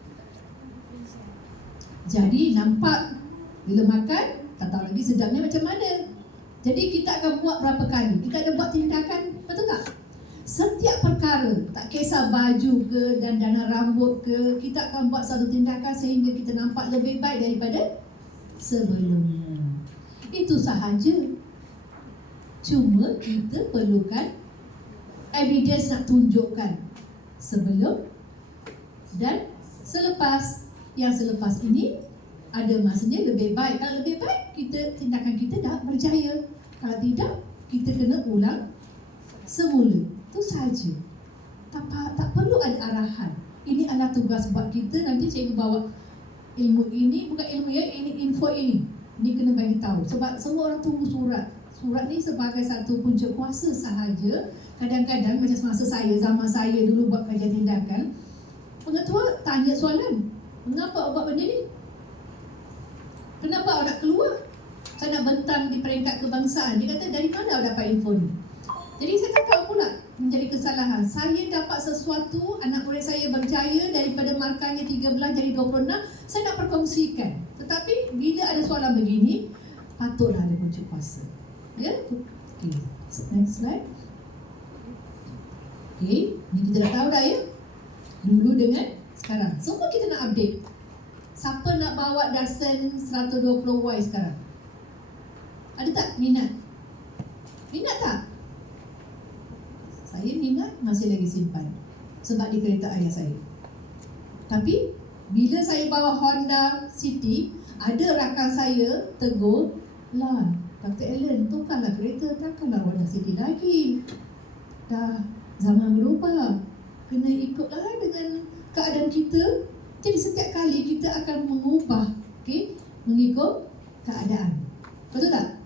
Jadi nampak bila makan, tak tahu lagi sedapnya macam mana. Jadi kita akan buat berapa kali. Kita akan buat tindakan, betul tak? Setiap perkara, tak kisah baju ke, dandanan rambut ke, kita akan buat satu tindakan sehingga kita nampak lebih baik daripada sebelumnya. Itu sahaja. Cuma kita perlukan evidence nak tunjukkan sebelum dan selepas. Yang selepas ini ada masanya lebih baik. Kalau lebih baik, tindakan kita dah berjaya. Kalau tidak, kita kena ulang semula. Itu sahaja. Tak perlu ada arahan. Ini adalah tugas buat kita. Nanti cikgu bawa ilmu ini, bukan ilmu ya, ini info ini. Ini kena bagi tahu. Sebab semua orang tunggu surat. Surat ni sebagai satu punca kuasa sahaja. Kadang-kadang macam masa saya, zaman saya dulu buat kajian tindakan, pengetua tanya soalan. Mengapa awak buat benda ni? Kenapa awak nak keluar? Saya nak bentang di peringkat kebangsaan. Dia kata, dari mana awak dapat info ni? Jadi saya tak tahu pula menjadi kesalahan. Saya dapat sesuatu, anak murid saya berjaya daripada markahnya 13 jadi 26, saya nak perkongsikan. Tetapi bila ada soalan begini, patutlah ada punca kuasa. Ya? Okay. Next slide. Okay, ni kita dah tahu dah ya. Dulu dengan sekarang. Semua kita nak update. Siapa nak bawa Datsun 120Y sekarang? Ada tak minat? Minat tak? Saya minat, masih lagi simpan. Sebab di kereta ayah saya. Tapi bila saya bawa Honda City, ada rakan saya tegur, lah, Dr. Allen, tukarlah kereta, takkanlah Honda City lagi. Dah zaman berubah. Kena ikutlah dengan keadaan kita. Jadi setiap kali kita akan mengubah, okay, mengikut keadaan. Betul tak?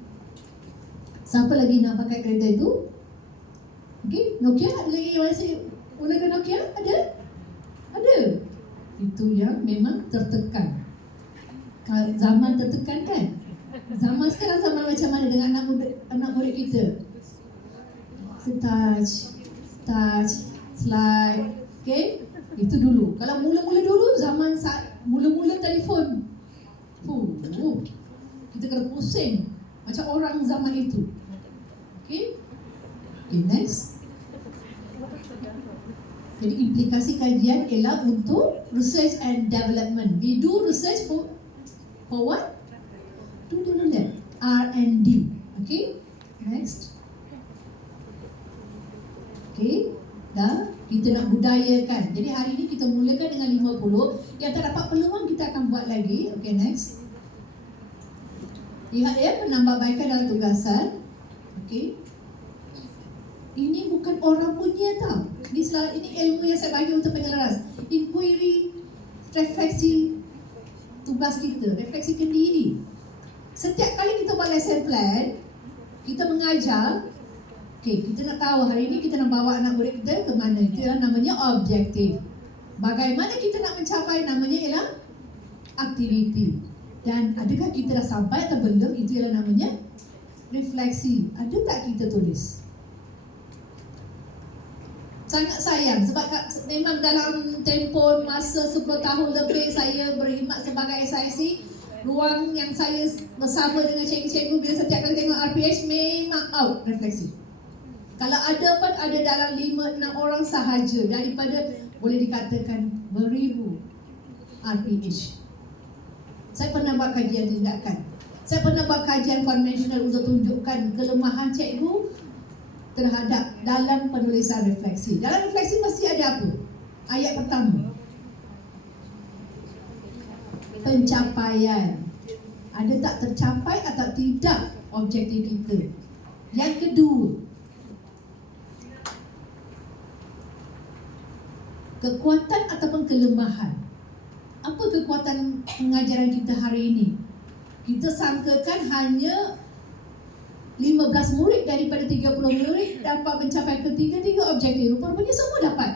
Siapa lagi nak pakai kereta itu? Okay, Nokia ada lagi yang masih gunakan Nokia? Ada? Ada. Itu yang memang tertekan. Zaman tertekan kan? Zaman sekarang zaman macam mana dengan anak murid kita? Touch, slide, okay? Itu dulu. Kalau mula-mula dulu, zaman mula-mula telefon, kita kena pusing macam orang zaman itu. Okay, next. Jadi implikasi kajian ialah untuk research and development. We do research for what? To develop. R&D. Okay, next. Okay, dah. Kita nak budayakan. Jadi hari ini kita mulakan dengan 50. Yang tak dapat peluang kita akan buat lagi. Okay, next. Lihat ya, penambahbaikan dalam tugasan. Okay. Ini bukan orang punya tau. Ini ilmu yang saya bagi untuk penyelaras. Inquiry, refleksi tugas kita, refleksi kendiri. Setiap kali kita buat lesson plan, kita mengajar. Okay, kita nak tahu hari ini kita nak bawa anak murid kita ke mana. Itu ialah namanya objektif. Bagaimana kita nak mencapai, namanya ialah aktiviti. Dan adakah kita dah sampai atau belum, itu ialah namanya refleksi. Ada tak kita tulis? Sangat sayang sebab memang dalam tempoh masa 10 tahun lebih saya berkhidmat sebagai SIC, ruang yang saya bersama dengan cikgu-cikgu bila setiap kali tengok RPH memang out refleksi. Kalau ada pun ada dalam 5-6 orang sahaja daripada boleh dikatakan beribu RPH. Saya pernah buat kajian tindakan. Saya pernah buat kajian konvensional untuk tunjukkan kelemahan cikgu terhadap dalam penulisan refleksi. Dalam refleksi mesti ada apa? Ayat pertama, pencapaian. Ada tak tercapai atau tidak objektif kita? Yang kedua, kekuatan ataupun kelemahan. Apa kekuatan pengajaran kita hari ini? Kita sangkakan hanya 15 murid daripada 30 murid dapat mencapai ketiga-tiga objektif. Rupanya semua dapat.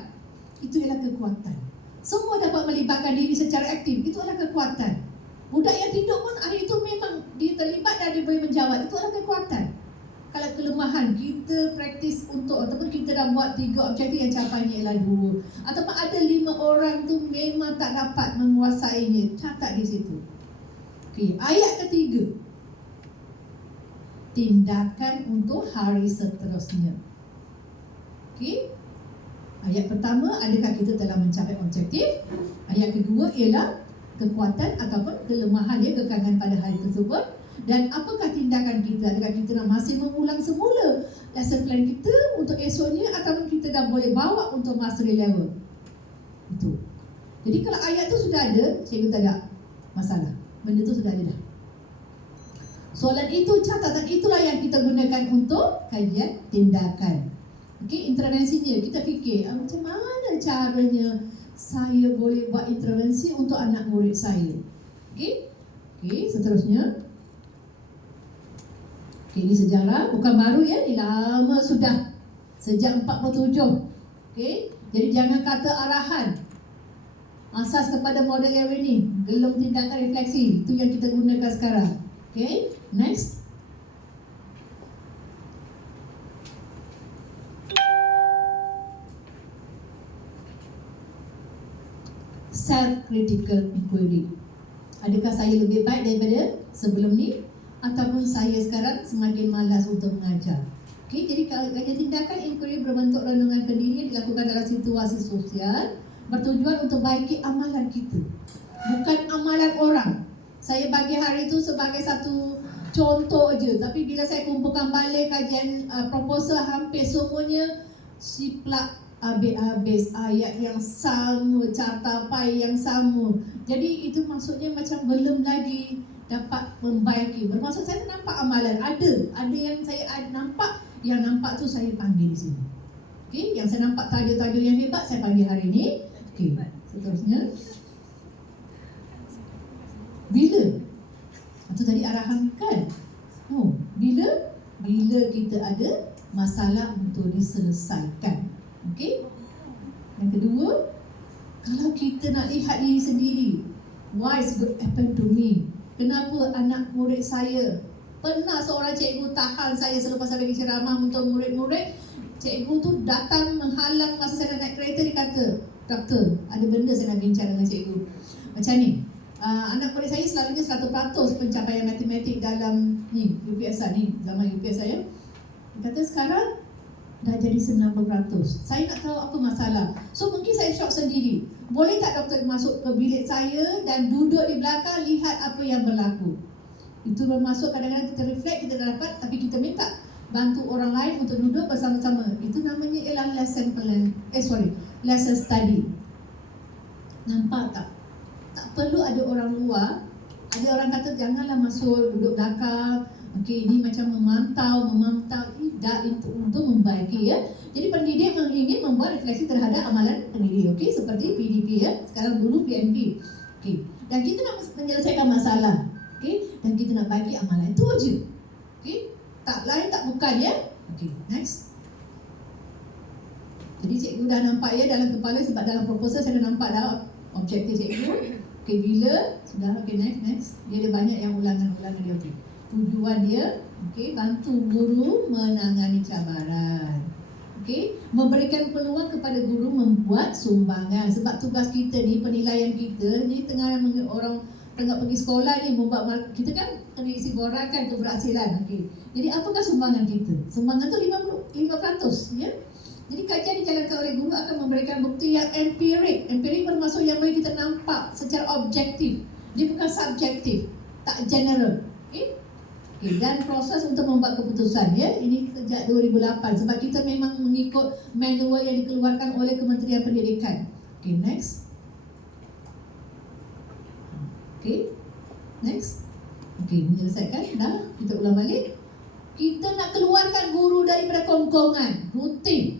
Itu ialah kekuatan. Semua dapat melibatkan diri secara aktif. Itu adalah kekuatan. Budak yang tidur pun hari itu memang dia terlibat dan dia boleh menjawab. Itu adalah kekuatan. Kalau kelemahan, kita praktis untuk ataupun kita dah buat 3 objektif yang capainya ialah 2. Ataupun ada 5 orang tu memang tak dapat menguasainya. Catat di situ. Okey, ayat ketiga. Tindakan untuk hari seterusnya. Okey. Ayat pertama, adakah kita telah mencapai objektif? Ayat kedua ialah kekuatan ataupun kelemahan dia, kekangan pada hari tersebut. Dan apakah tindakan kita? Adakah kita nak masih mengulang semula lesson plan kita untuk esoknya ataupun kita dah boleh bawa untuk mastery level? Itu. Jadi kalau ayat tu sudah ada, cikgu tak ada masalah. Benda tu sudah ada dah. Soalan itu, catatan itulah yang kita gunakan untuk kajian tindakan. Okey, intervensinya kita fikir macam mana caranya saya boleh buat intervensi untuk anak murid saya. Okey. Okey, seterusnya. Okey, ini sejarah bukan baru ya, ini lama sudah. Sejak 47. Okey. Jadi jangan kata arahan. Asas kepada model yang ini, gelung tindakan refleksi. Itu yang kita gunakan sekarang. Okey, next. Self-critical inquiry. Adakah saya lebih baik daripada sebelum ni? Ataupun saya sekarang semakin malas untuk mengajar? Okey, jadi kajian tindakan inquiry berbentuk renungan pendirian dilakukan dalam situasi sosial bertujuan untuk baiki amalan kita. Bukan amalan orang. Saya bagi hari itu sebagai satu contoh je. Tapi bila saya kumpulkan balik kajian proposal, hampir semuanya siplak habis ayat yang sama, cartapai yang sama. Jadi itu maksudnya macam belum lagi dapat membaiki. Bermaksud saya nampak amalan. Ada yang saya nampak. Yang nampak tu saya panggil di sini. Okey, yang saya nampak tajuk-tajuk yang hebat saya panggil hari ini. Okey, seterusnya. Bila? Itu tadi arahan kan? Oh, bila kita ada masalah untuk diselesaikan. Okey? Yang kedua, kalau kita nak lihat diri sendiri, why is good happen to me? Kenapa anak murid saya? Pernah seorang cikgu tahan saya selepas saya bagi ceramah untuk murid-murid. Cikgu tu datang menghalang masa saya naik kereta. Dia kata, doktor, ada benda saya nak bincang dengan cikgu. Macam ni, anak murid saya selalunya 100% pencapaian matematik dalam ni UPSR ni, zaman UPSR ya. Dia kata sekarang dah jadi 90%. Saya nak tahu apa masalah. So mungkin saya shock sendiri. Boleh tak doktor masuk ke bilik saya dan duduk di belakang lihat apa yang berlaku? Itu bermaksud kadang-kadang kita reflect, kita dah dapat, tapi kita minta bantu orang lain untuk duduk bersama-sama. Itu namanya ialah lesson plan. Lesson study. Nampak tak? Tak perlu ada orang luar. Ada orang kata janganlah masuk, duduk belakang. Okey, ini macam memantau. Tidak untuk membaiki ya. Jadi pendidik ingin membuat refleksi terhadap amalan pendidik. Okey, seperti PDP ya. Sekarang dulu PNP. Okey. Dan kita nak menyelesaikan masalah. Okey, dan kita nak bagi amalan itu aja. Okey. Tak lain tak bukan ya. Okey, next. Jadi cikgu dah nampak ya dalam kepala, sebab dalam proposal saya dah nampak dah objektif cikgu. Okey, bila sudah okey, next. Dia ada banyak yang ulangan-ulangan dia. Okey. Tujuan dia okey, bantu guru menangani cabaran. Okey, memberikan peluang kepada guru membuat sumbangan, sebab tugas kita ni, penilaian kita ni tengah orang tengah pergi sekolah ni membuat, kita kan kena isi borakan keberhasilan. Okey. Jadi apakah sumbangan kita? Sumbangan tu 5% ya. Jadi kajian dijalankan oleh guru akan memberikan bukti yang empirik. Empirik bermaksud yang boleh kita nampak secara objektif. Dia bukan subjektif, tak general. Okey. Okey, dan proses untuk membuat keputusan ya. Ini sejak 2008 sebab kita memang mengikut manual yang dikeluarkan oleh Kementerian Pendidikan. Okey, next. Okey. Next. Okey, menyelesaikan dah. Kita ulang balik. Kita nak keluarkan guru daripada kongkongan, rutin.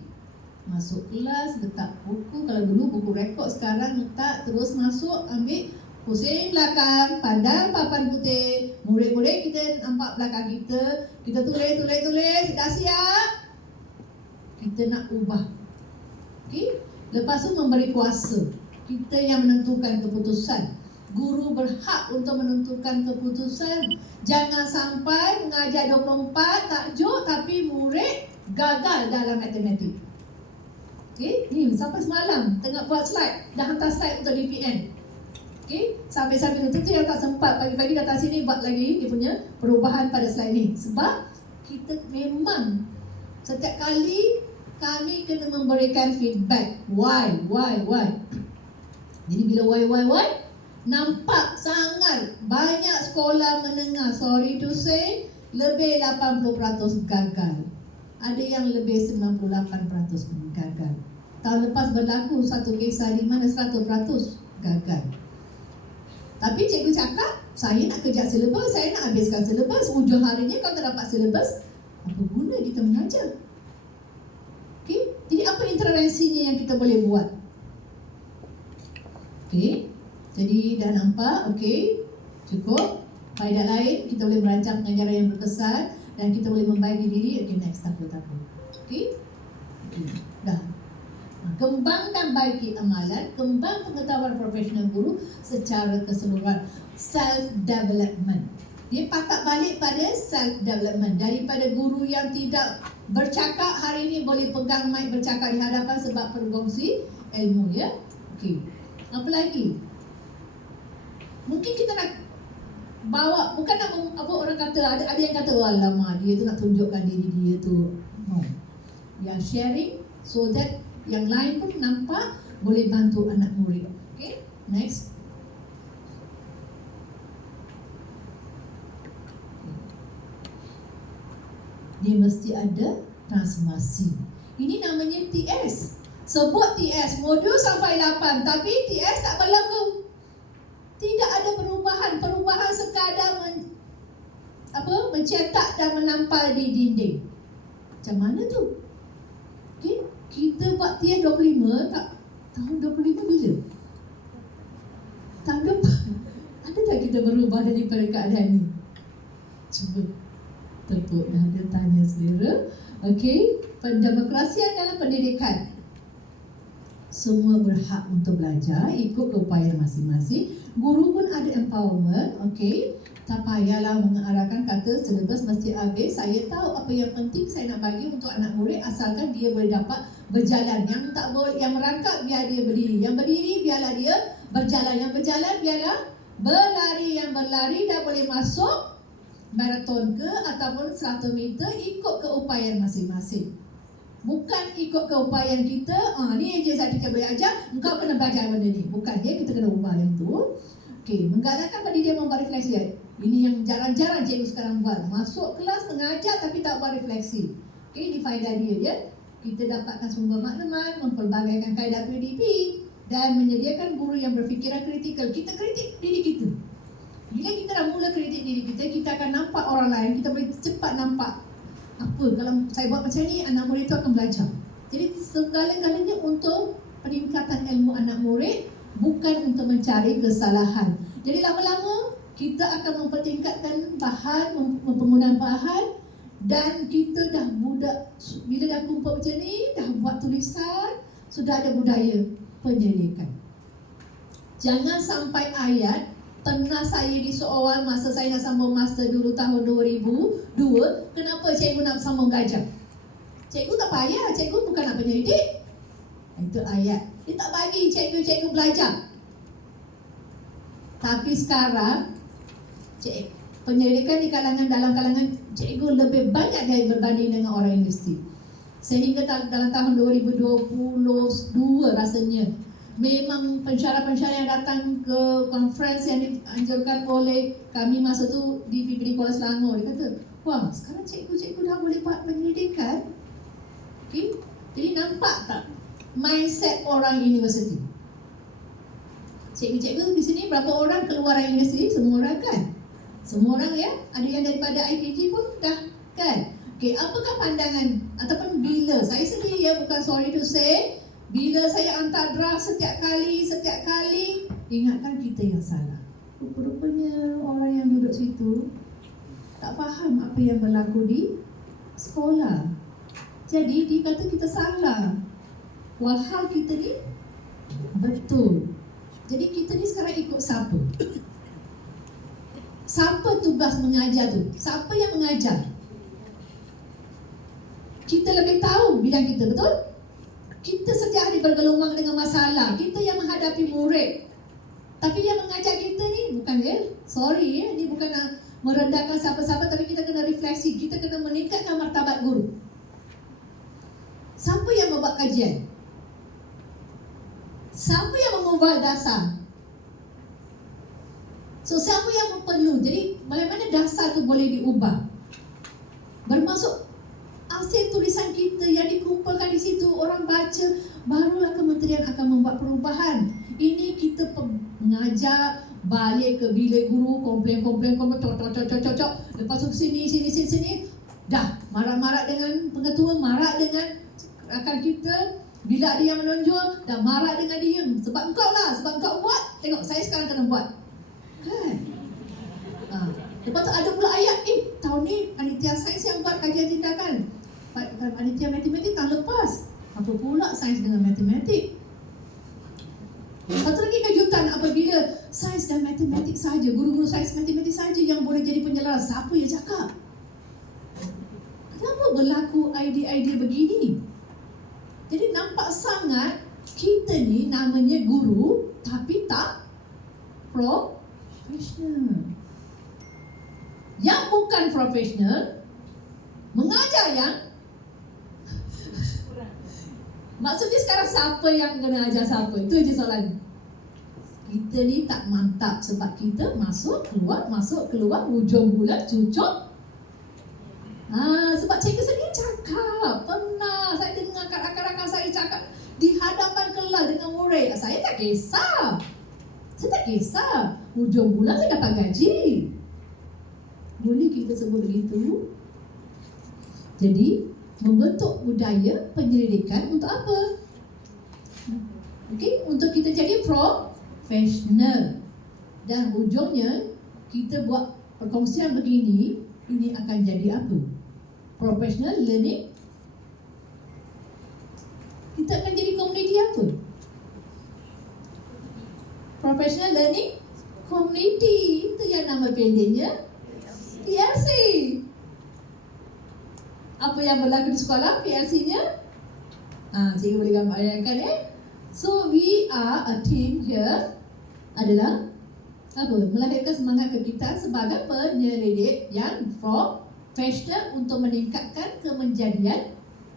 Masuk kelas, letak buku. Kalau dulu buku rekod, sekarang letak terus masuk, ambil, pusing belakang, pandang papan putih. Murid-murid kita nampak belakang kita. Kita tulis. Dah siap? Kita nak ubah. Okey? Lepas tu memberi kuasa. Kita yang menentukan keputusan. Guru berhak untuk menentukan keputusan. Jangan sampai mengajar 24 takjub tapi murid gagal dalam matematik. Okey, ni sampai semalam tengah buat slide, dah hantar slide untuk DPN. Okey, sampai tu yang tak sempat pagi-pagi datang sini buat lagi dia punya perubahan pada slide ni. Sebab kita memang setiap kali kami kena memberikan feedback. Why? Jadi bila why nampak sangat banyak sekolah menengah, sorry to say, lebih 80% gagal. Ada yang lebih 98% gagal. Tahun lepas berlaku satu kisah di mana 100% gagal. Tapi cikgu cakap, saya nak kejar silibus, saya nak habiskan silibus. Ujung harinya kalau tak dapat silibus, apa guna kita mengajar? Okay? Jadi apa intervensinya yang kita boleh buat? Okay? Jadi dah nampak, okey, cukup. Faedah lain, kita boleh merancang pengajaran yang berkesan dan kita boleh membagi diri. Okey, next, takut. Okey, dah. Kembangkan baiki amalan, kembang pengetahuan profesional guru secara keseluruhan. Self-development. Dia patak balik pada self-development. Daripada guru yang tidak bercakap, hari ini boleh pegang mic bercakap di hadapan sebab berkongsi ilmu ya. Okey, apa lagi? Mungkin kita nak bawa, bukan nak apa orang kata, ada yang kata alamak dia tu nak tunjukkan diri dia tu. No. We are sharing so that yang lain pun nampak boleh bantu anak murid. Okay, next. Dia mesti ada transformasi. Ini namanya TS. Sebut TS, modul sampai 8, tapi TS tak berlaku. Tidak ada perubahan sekadar mencetak dan menampal di dinding. Macam mana tu? Okay? Kita buat TS 25, tahun 25 bila? Tahun depan. Ada tak kita berubah daripada keadaan ni? Cuba tepuk dah, dia tanya selera. Okey, pendemokrasian dalam pendidikan. Semua berhak untuk belajar ikut keupayaan masing-masing. Guru pun ada empowerment, okey. Tak payahlah mengarahkan kata silibus mesti habis. Saya tahu apa yang penting saya nak bagi untuk anak murid asalkan dia boleh dapat berjalan. Yang tak boleh, yang merangkak biar dia berdiri. Yang berdiri biarlah dia berjalan. Yang berjalan biarlah berlari. Yang berlari dah boleh masuk maraton ke ataupun 100 meter ikut keupayaan masing-masing. Bukan ikut keupayaan kita, ni je saya boleh ajar, engkau kena belajar benda ni. Bukan, kita kena ubah yang tu. Okey, menggalakkan pada dia membuat refleksi. Ini yang jarang-jarang cikgu sekarang buat. Masuk kelas mengajar tapi tak buat refleksi. Okey, ini faedah dia ya. Kita dapatkan sumber maklumat, mempelbagaikan kaedah PDP dan menyediakan guru yang berfikiran kritikal. Kita kritik diri kita. Bila kita dah mula kritik diri kita, kita akan nampak orang lain, kita boleh cepat nampak apa kalau saya buat macam ni, anak murid itu akan belajar. Jadi segala-galanya untuk peningkatan ilmu anak murid, bukan untuk mencari kesalahan. Jadi lama-lama kita akan mempertingkatkan bahan, penggunaan bahan, dan kita dah budak, bila dah kumpul macam ni, dah buat tulisan, sudah ada budaya penyelidikan. Jangan sampai ayat pernah saya di soal masa saya nak sambung master dulu tahun 2002, kenapa cikgu nak sambung gajah? Cikgu tak payah, cikgu bukan nak penyelidik. Itu ayat. Dia tak bagi cikgu-cikgu belajar. Tapi sekarang penyelidikan di dalam kalangan cikgu lebih banyak dari berbanding dengan orang universiti. Sehingga dalam tahun 2022 rasanya memang pensyarah-pensyarah yang datang ke conference yang dianjurkan oleh kami masa tu di PPD Kuala Selangor, dia kata, wah sekarang cikgu-cikgu dah boleh buat penyelidikan. Okay? Jadi nampak tak mindset orang universiti? Cikgu-cikgu di sini berapa orang keluar dari universiti? Semua orang kan? Semua orang ya? Ada yang daripada IPG pun dah kan? Okay, apakah pandangan ataupun bila saya sendiri ya, bukan sorry to say, bila saya hantar draft setiap kali ingatkan kita yang salah. Rupanya orang yang duduk situ tak faham apa yang berlaku di sekolah. Jadi dia kata kita salah, walhal kita ni betul. Jadi kita ni sekarang ikut siapa? Siapa tugas mengajar tu? Siapa yang mengajar? Kita lebih tahu bidang kita, betul? Kita setiap hari bergelumang dengan masalah. Kita yang menghadapi murid. Tapi yang mengajar kita ni bukan sorry ni bukan nak merendahkan siapa-siapa, tapi kita kena refleksi. Kita kena meningkatkan martabat guru. Siapa yang membuat kajian? Siapa yang mengubah dasar? So siapa yang perlu? Jadi bagaimana dasar tu boleh diubah? Bermaksud hasil tulisan kita yang dikumpulkan di situ, orang baca, barulah kementerian akan membuat perubahan. Ini kita mengajar balik ke bilik guru, komplain, cocok. Lepas tu sini, dah marah-marah dengan pengetua, marah dengan rakan kita. Bila ada yang menonjol, dah marah dengan dia. Sebab engkau lah, sebab engkau buat. Tengok, saya sekarang kena buat. Kan? Lepas tu ada pula ayat, tahun ni panitia sains yang buat kajian tindakan. Panitia matematik tahun lepas. Apa pula sains dengan matematik? Satu lagi kejutan apabila sains dan matematik saja, guru-guru sains matematik saja yang boleh jadi penyelaras. Siapa yang cakap? Kenapa berlaku idea-idea begini? Jadi nampak sangat kita ni namanya guru tapi tak profesional. Yang bukan profesional mengajar yang maksudnya sekarang siapa yang kena ajar siapa? Itu je soalan. Kita ni tak mantap sebab kita masuk keluar hujung bulan cucuk. Sebab cikgu sendiri cakap, pernah saya dengar rakan-rakan saya cakap di hadapan kelas dengan murid, saya tak kisah. Hujung bulan saya dapat gaji. Boleh kita sebut begitu? Jadi membentuk budaya penyelidikan untuk apa? Okey, untuk kita jadi profesional. Dan ujungnya kita buat perkongsian begini, ini akan jadi apa? Professional learning. Kita akan jadi komuniti apa? Professional learning community. Itu yang nama pendeknya PLC. Apa yang berlaku di sekolah, PLC-nya? Cikgu boleh gambarkan So we are a team here adalah apa? Melahirkan semangat ke kita sebagai penyelidik yang profesional untuk meningkatkan kemenjadian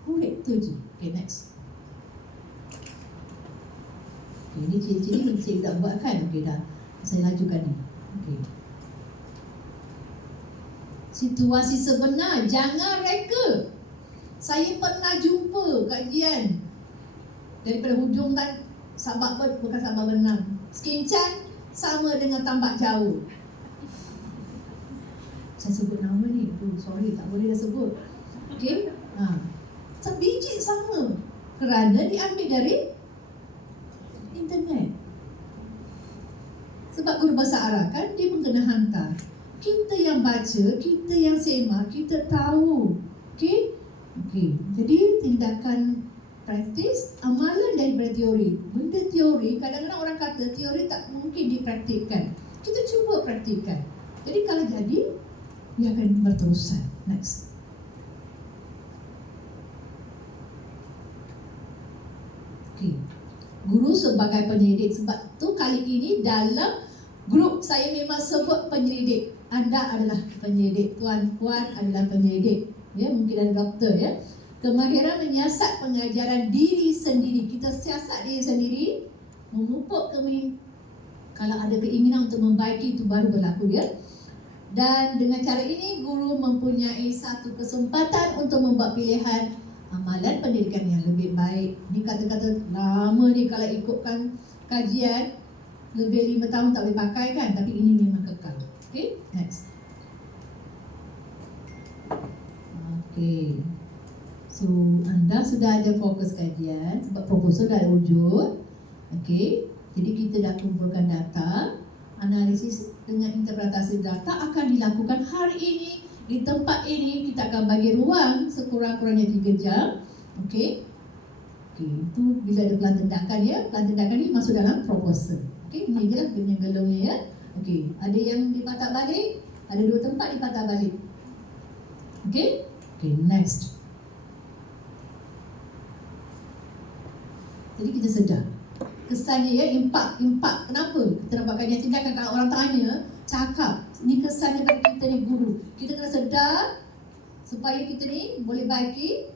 Korek tu je. Okay, next. Okay, ni ciri-ciri yang saya tak buat kan. Okay, dah. Saya lajukan ni. Okay. Situasi sebenar, jangan reka. Saya pernah jumpa kajian daripada hujung dan Sabak bukan Sabak Benam. Skincan sama dengan Tambak Jauh. Saya sebut nama ni. Sorry, tak boleh dah sebut. Okay. Sebiji sama. Kerana diambil dari internet. Sebab guru bahasa Arab kan dia pun kena hantar. Kita yang baca, kita yang semak, kita tahu. Okay? Okay. Jadi tindakan praktis, amalan daripada teori. Benda teori, kadang-kadang orang kata teori tak mungkin dipraktikkan. Kita cuba praktikkan. Jadi kalau jadi, dia akan berterusan. Next. Okay. Guru sebagai penyelidik. Sebab tu kali ini dalam grup saya memang sebut penyelidik. Anda adalah penyelidik, tuan-puan adalah penyelidik. Ya, mungkin ada doktor ya. Kemahiran menyiasat pengajaran diri sendiri. Kita siasat diri sendiri, memupuk kalau ada keinginan untuk membaiki itu baru berlaku ya. Dan dengan cara ini guru mempunyai satu kesempatan untuk membuat pilihan amalan pendidikan yang lebih baik. Ini kata-kata lama ni kalau ikutkan kajian lebih 5 tahun tak boleh pakai kan, tapi ini memang kekal. Okay, next. Okay. So, anda sudah ada fokus kajian sebab proposal dah ada wujud. Okay. Jadi kita dah kumpulkan data. Analisis dengan interpretasi data akan dilakukan hari ini. Di tempat ini kita akan bagi ruang sekurang-kurangnya 3 jam. Okay. Okay, itu bila ada pelan tindakan ya. Pelan tindakan ni masuk dalam proposal. Okay, ini je lah gelung-gelungnya ya. Okay, ada yang dipatah balik, ada 2 tempat dipatah balik. Okay, okay, next. Jadi kita sedar kesannya ya, impak. Kenapa kita nak buat kajian tindakan? Kalau orang tanya, cakap, ni kesannya pada kita ni guru. Kita kena sedar supaya kita ni boleh baiki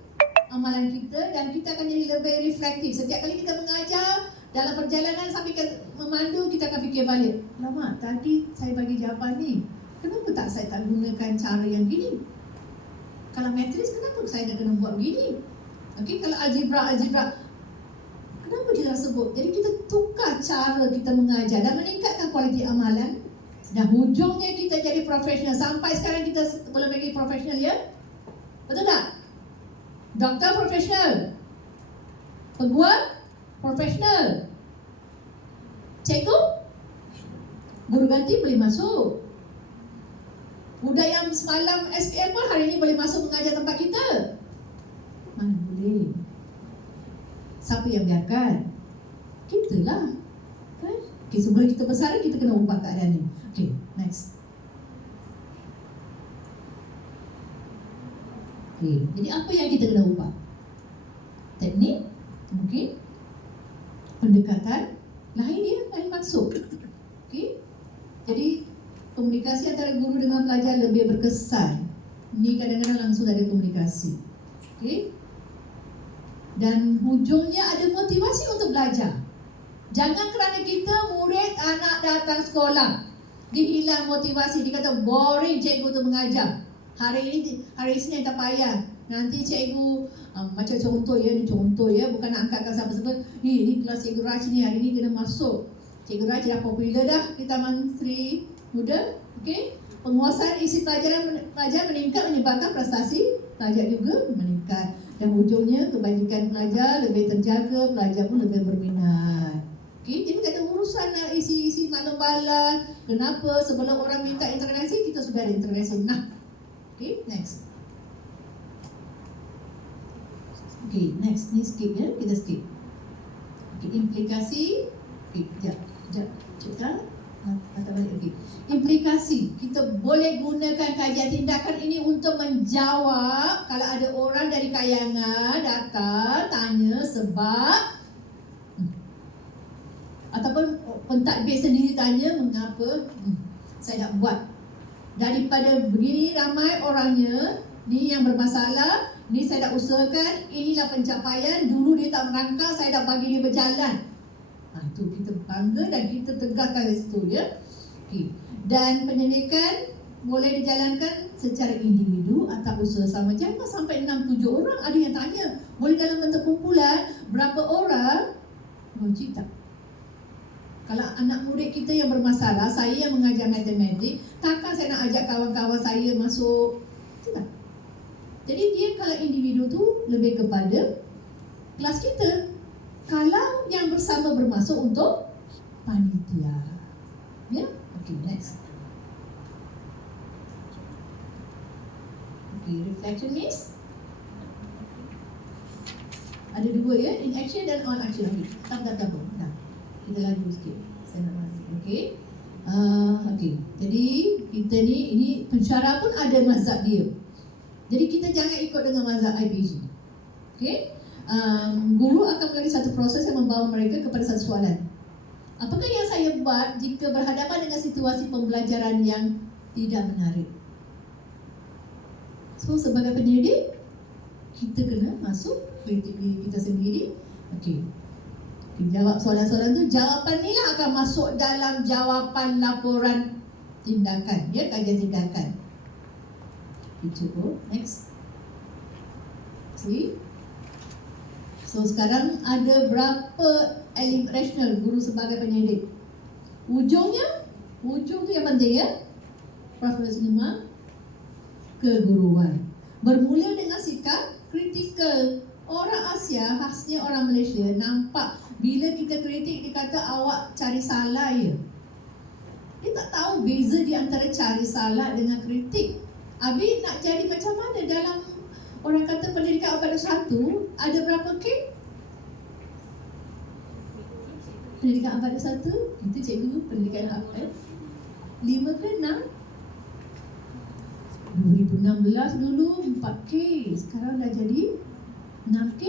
amalan kita dan kita akan jadi lebih reflektif. Setiap kali kita mengajar, dalam perjalanan sampai memandu, kita akan fikir balik. Lama, tadi saya bagi jawapan ni, kenapa saya tak gunakan cara yang gini? Kalau matris, kenapa saya nak kena buat begini? Okay, kalau algebra, kenapa kita sebut? Jadi kita tukar cara kita mengajar dan meningkatkan kualiti amalan. Dan hujungnya kita jadi profesional. Sampai sekarang kita belum lagi profesional ya? Betul tak? Doktor profesional, peguam profesional, cikgu, guru ganti boleh masuk. Budak yang semalam SPM pun hari ini boleh masuk mengajar tempat kita. Mana boleh? Siapa yang biarkan? Kita lah kan? Okay, sebelum kita bersara, kita kena ubah keadaan ni. Okay, next. Okay, jadi apa yang kita kena ubah? Teknik, mungkin pendekatan, lain masuk. Okay, jadi komunikasi antara guru dengan pelajar lebih berkesan. Ini kadang-kadang langsung ada komunikasi. Okay, dan hujungnya ada motivasi untuk belajar. Jangan kerana kita murid anak datang sekolah dihilang motivasi, dikata boring cikgu tu mengajar. Hari Isnin tak payah. Nanti cikgu macam contoh ya, ni contoh ya, bukan nak angkatkan siapa-siapa. Ni kelas cikgu Raj ni hari ni kena masuk. Cikgu Raj dah popular dah di Taman Sri Muda. Okey. Penguasaan isi pelajar meningkat menyebabkan prestasi pelajar juga meningkat. Dan hujungnya kebajikan pelajar lebih terjaga, pelajar pun lebih berminat. Okey, jadi tak ada urusan nak isi maklum balas. Kenapa sebelum orang minta intervensi kita sudah ada intervensi. Nah. Okey, next. Okey, next ni skip ya, kita skip. Okey, implikasi. Okey, jap. Cakap. Kata balik. Okey. Implikasi. Kita boleh gunakan kajian tindakan ini untuk menjawab kalau ada orang dari kayangan datang tanya sebab ataupun pentadbir sendiri tanya mengapa saya nak buat. Daripada begini ramai orangnya ni yang bermasalah, ni saya dah usahakan, inilah pencapaian, dulu dia tak merangkak, saya dah bagi dia berjalan. Itu kita bangga dan kita tegakkan di situ ya. Okay. Dan penyelidikan boleh dijalankan secara individu atau usaha sama. Jangan sampai 6-7 orang. Ada yang tanya, boleh dalam bentuk kumpulan berapa orang? Logik tak? Kalau anak murid kita yang bermasalah, saya yang mengajar matematik, takkan saya nak ajak kawan-kawan saya masuk? Tak. Jadi dia kalau individu tu lebih kepada kelas kita. Kalau yang bersama bermasuk untuk panitia. Ya? Okay, next. Okay, reflection is ada dua ya, in action dan on action. Tak. Dah. Kita laju sikit. Saya nak laju. Okay. Okay. Jadi kita ni, ini pensyarah pun ada mazhab dia. Jadi kita jangan ikut dengan mazhab IPG. Okay. Guru akan melalui satu proses yang membawa mereka kepada satu soalan. Apakah yang saya buat jika berhadapan dengan situasi pembelajaran yang tidak menarik? So sebagai penyelidik, kita kena masuk kritik diri kita sendiri. Okey. Jawab soalan-soalan tu, jawapan ni lah akan masuk dalam jawapan laporan tindakan, ya, kajian tindakan. Cukup. Next. See? So sekarang ada berapa elemen rasional guru sebagai penyelidik? Ujung tu yang penting ya. Profesionalisme, keguruan. Bermula dengan sikap kritikal. Orang Asia, khasnya orang Malaysia, nampak bila kita kritik dia kata awak cari salah ya. Dia tak tahu beza di antara cari salah dengan kritik. Habis nak jadi macam mana dalam orang kata pendidikan abad 1, ada berapa K? Pendidikan abad 1, kita cikgu pendidikan abad 5 ke 6? 2016 dulu 4K, sekarang dah jadi 6K.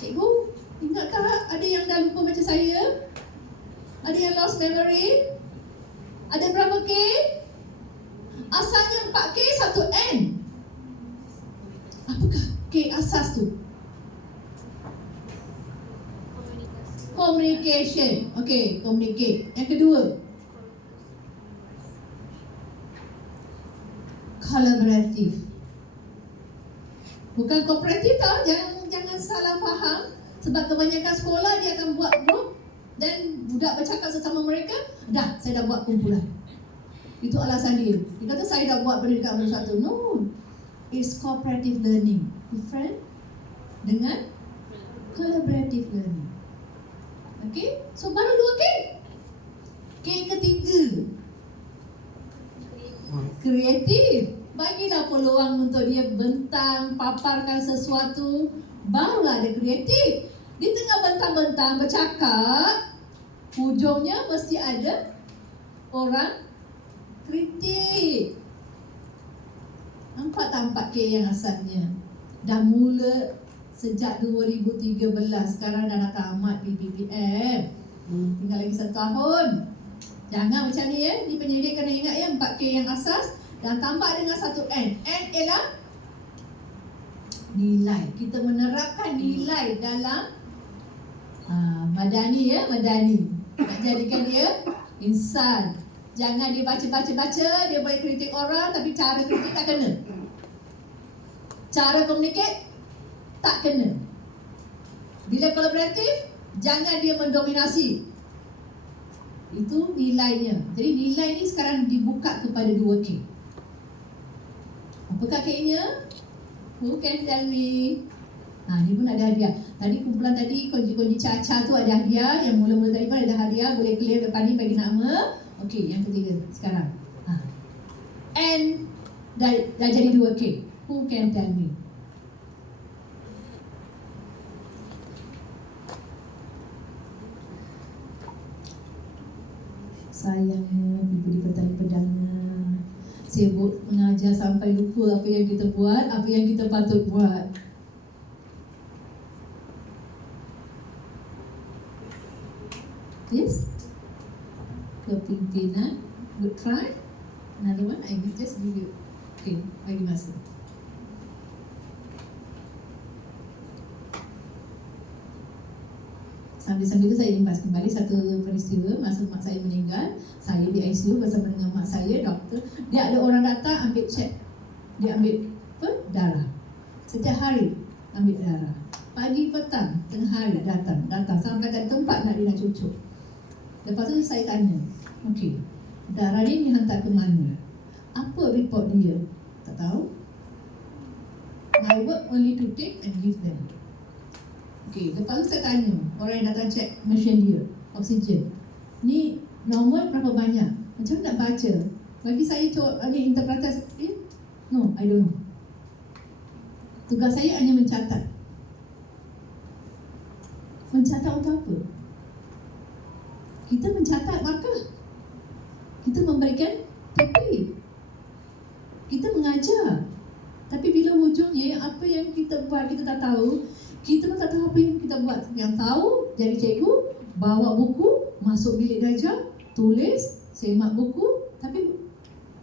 Cikgu, ingat tak ada yang dah lupa macam saya? Ada yang lost memory? Ada berapa K? Asalnya 4K, 1N. Apakah K asas tu? Communication. Okay, communicate. Yang kedua, collaborative. Bukan kooperatif tau, jangan salah faham. Sebab kebanyakan sekolah dia akan buat grup dan budak bercakap sesama mereka, dah saya dah buat kumpulan. Itu alasan dia. Dia kata saya dah buat pendidikan abad 1. No, it's cooperative learning. Different dengan collaborative learning. Okay, so baru 2K. K ketiga, kreatif. Bagilah peluang untuk dia bentang, paparkan sesuatu, barulah dia kreatif. Di tengah bentang-bentang bercakap, hujungnya mesti ada orang kritik. Nampak tak 4K yang asalnya? Dah mula sejak 2013, sekarang dah nak tamat PPPM. Tinggal lagi 1 tahun. Jangan macam ni ya. Ni penyelidik kena ingat ya, 4K yang asas dan tambah dengan 1N. N ialah nilai. Kita menerapkan nilai dalam madani ya, madani. Nak jadikan dia insan. Jangan dia baca-baca, dia boleh kritik orang tapi cara kritik tak kena. Cara komunikasi tak kena. Bila kolaboratif, jangan dia mendominasi. Itu nilainya. Jadi nilai ni sekarang dibuka kepada 2K. Apakah K-nya? Who can tell me? Ni pun ada hadiah. Tadi kumpulan tadi, kunci-kunci Caca tu ada hadiah. Yang mula-mula tadi pun ada hadiah. Boleh clear depan ni bagi nama. Okey, yang ketiga sekarang. And dah jadi 2K. Who can tell me? Sayangnya, ibu di petani pedangnya sibuk mengajar sampai lupa apa yang kita buat, apa yang kita patut buat. Yes? Kepimpinan. Good try. Another one, I will just give you. Okay, bagi masa. Di samping itu saya imbas kembali satu peristiwa masa mak saya meninggal. Saya di ICU bersama dengan mak saya, doktor. Dia ada orang datang ambil cek. Dia ambil darah. Setiap hari ambil darah. Pagi, petang, tengah hari datang sampai kat tempat nak dia nak cucuk. Lepas tu saya tanya, okey, darah ni dihantar ke mana? Apa report dia? Tak tahu. My work only to take and give them. Okey, lepas tu saya tanya orang yang datang cek mesin dia, oksigen. Ni normal berapa banyak? Macam mana nak baca? Bagi saya ni interpretasi. No, I don't know. Tugas saya hanya mencatat. Mencatat untuk apa? Kita mencatat markah. Kita memberikan TP. Kita mengajar. Tapi bila hujungnya apa yang kita buat kita tak tahu, kita pun tak tahu apa yang kita buat. Yang tahu jadi cikgu, bawa buku, masuk bilik darjah, tulis, semak buku, tapi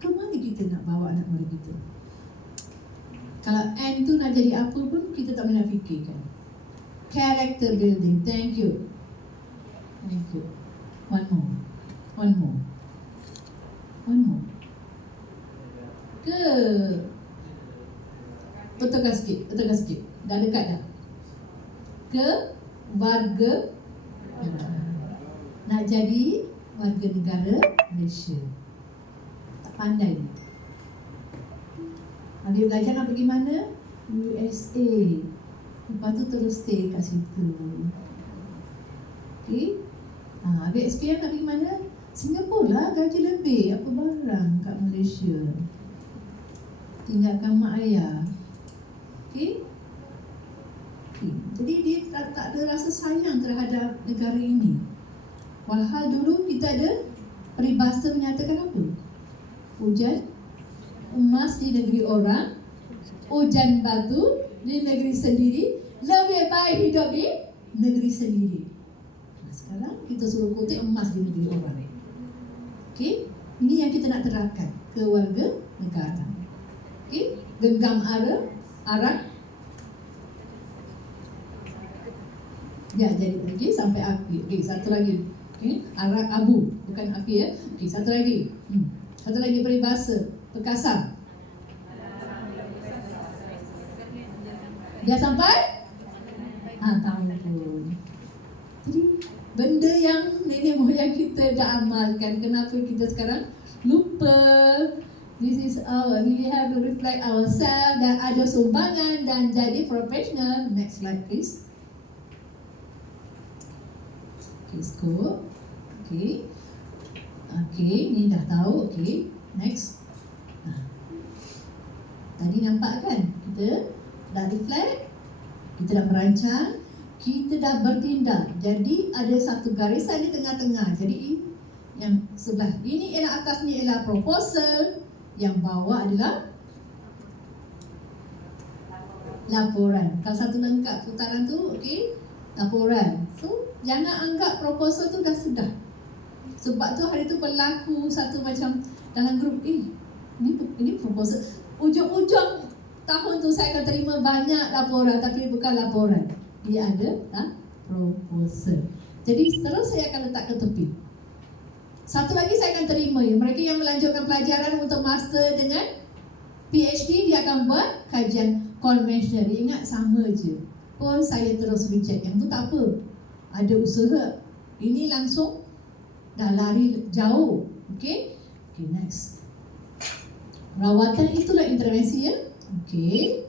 ke mana kita nak bawa anak murid kita? Kalau N tu nak jadi apa pun kita tak pernah fikirkan. Character building. Thank you. Thank you. One more. Ke betulkan sikit. Dah dekat dah. Ke warga nak jadi warga negara Malaysia. Tak pandai ni. Habis belajar nak pergi mana? USA. Lepas tu terus stay kat situ. Okay. Habis SPM nak pergi mana? Singapura lah, gaji lebih. Apa barang kat Malaysia. Tinggalkan mak ayah. Okay. Jadi dia tak ada rasa sayang terhadap negara ini. Walhal dulu kita ada peribahasa menyatakan apa? Hujan emas di negeri orang, hujan batu di negeri sendiri, lebih baik hidup di negeri sendiri. Sekarang kita suruh kutip emas di negeri orang. Okey, ini yang kita nak terapkan ke warga negara. Okey, genggam arak. Ya, jadi lagi sampai api. Okey, satu lagi. Okey, arak abu, bukan api ya. Okey, satu lagi. Satu lagi peribahasa perkasa. Dah sampai? Tahu pun. Jadi benda yang nenek moyang kita dah amalkan, kenapa kita sekarang lupa? This is we have to reflect ourselves dan ada sumbangan dan jadi profesional. Next slide please. Okay, scope. Okay, ni dah tahu. Okay, next. Tadi nampak kan? Kita dah reflect, kita dah merancang, kita dah bertindak. Jadi ada satu garisan di tengah-tengah. Jadi yang sebelah ini ialah atas ni ialah proposal, yang bawah adalah laporan. Kalau satu lengkap putaran tu, okey, laporan. So jangan anggap proposal tu dah sudah. Sebab tu hari tu berlaku satu macam dalam grup, ini proposal. Ujung-ujung tahun tu saya akan terima banyak laporan, tapi bukan laporan. Dia ada proposal. Jadi terus saya akan letak ke tepi. Satu lagi saya akan terima, mereka yang melanjutkan pelajaran untuk master dengan PhD, dia akan buat kajian konvensional. Ingat sama je. Pun saya terus reject. Yang tu tak apa. Ada usaha. Ini langsung dah lari jauh. Okay, next. Rawatan itulah intervensi ya. Okey.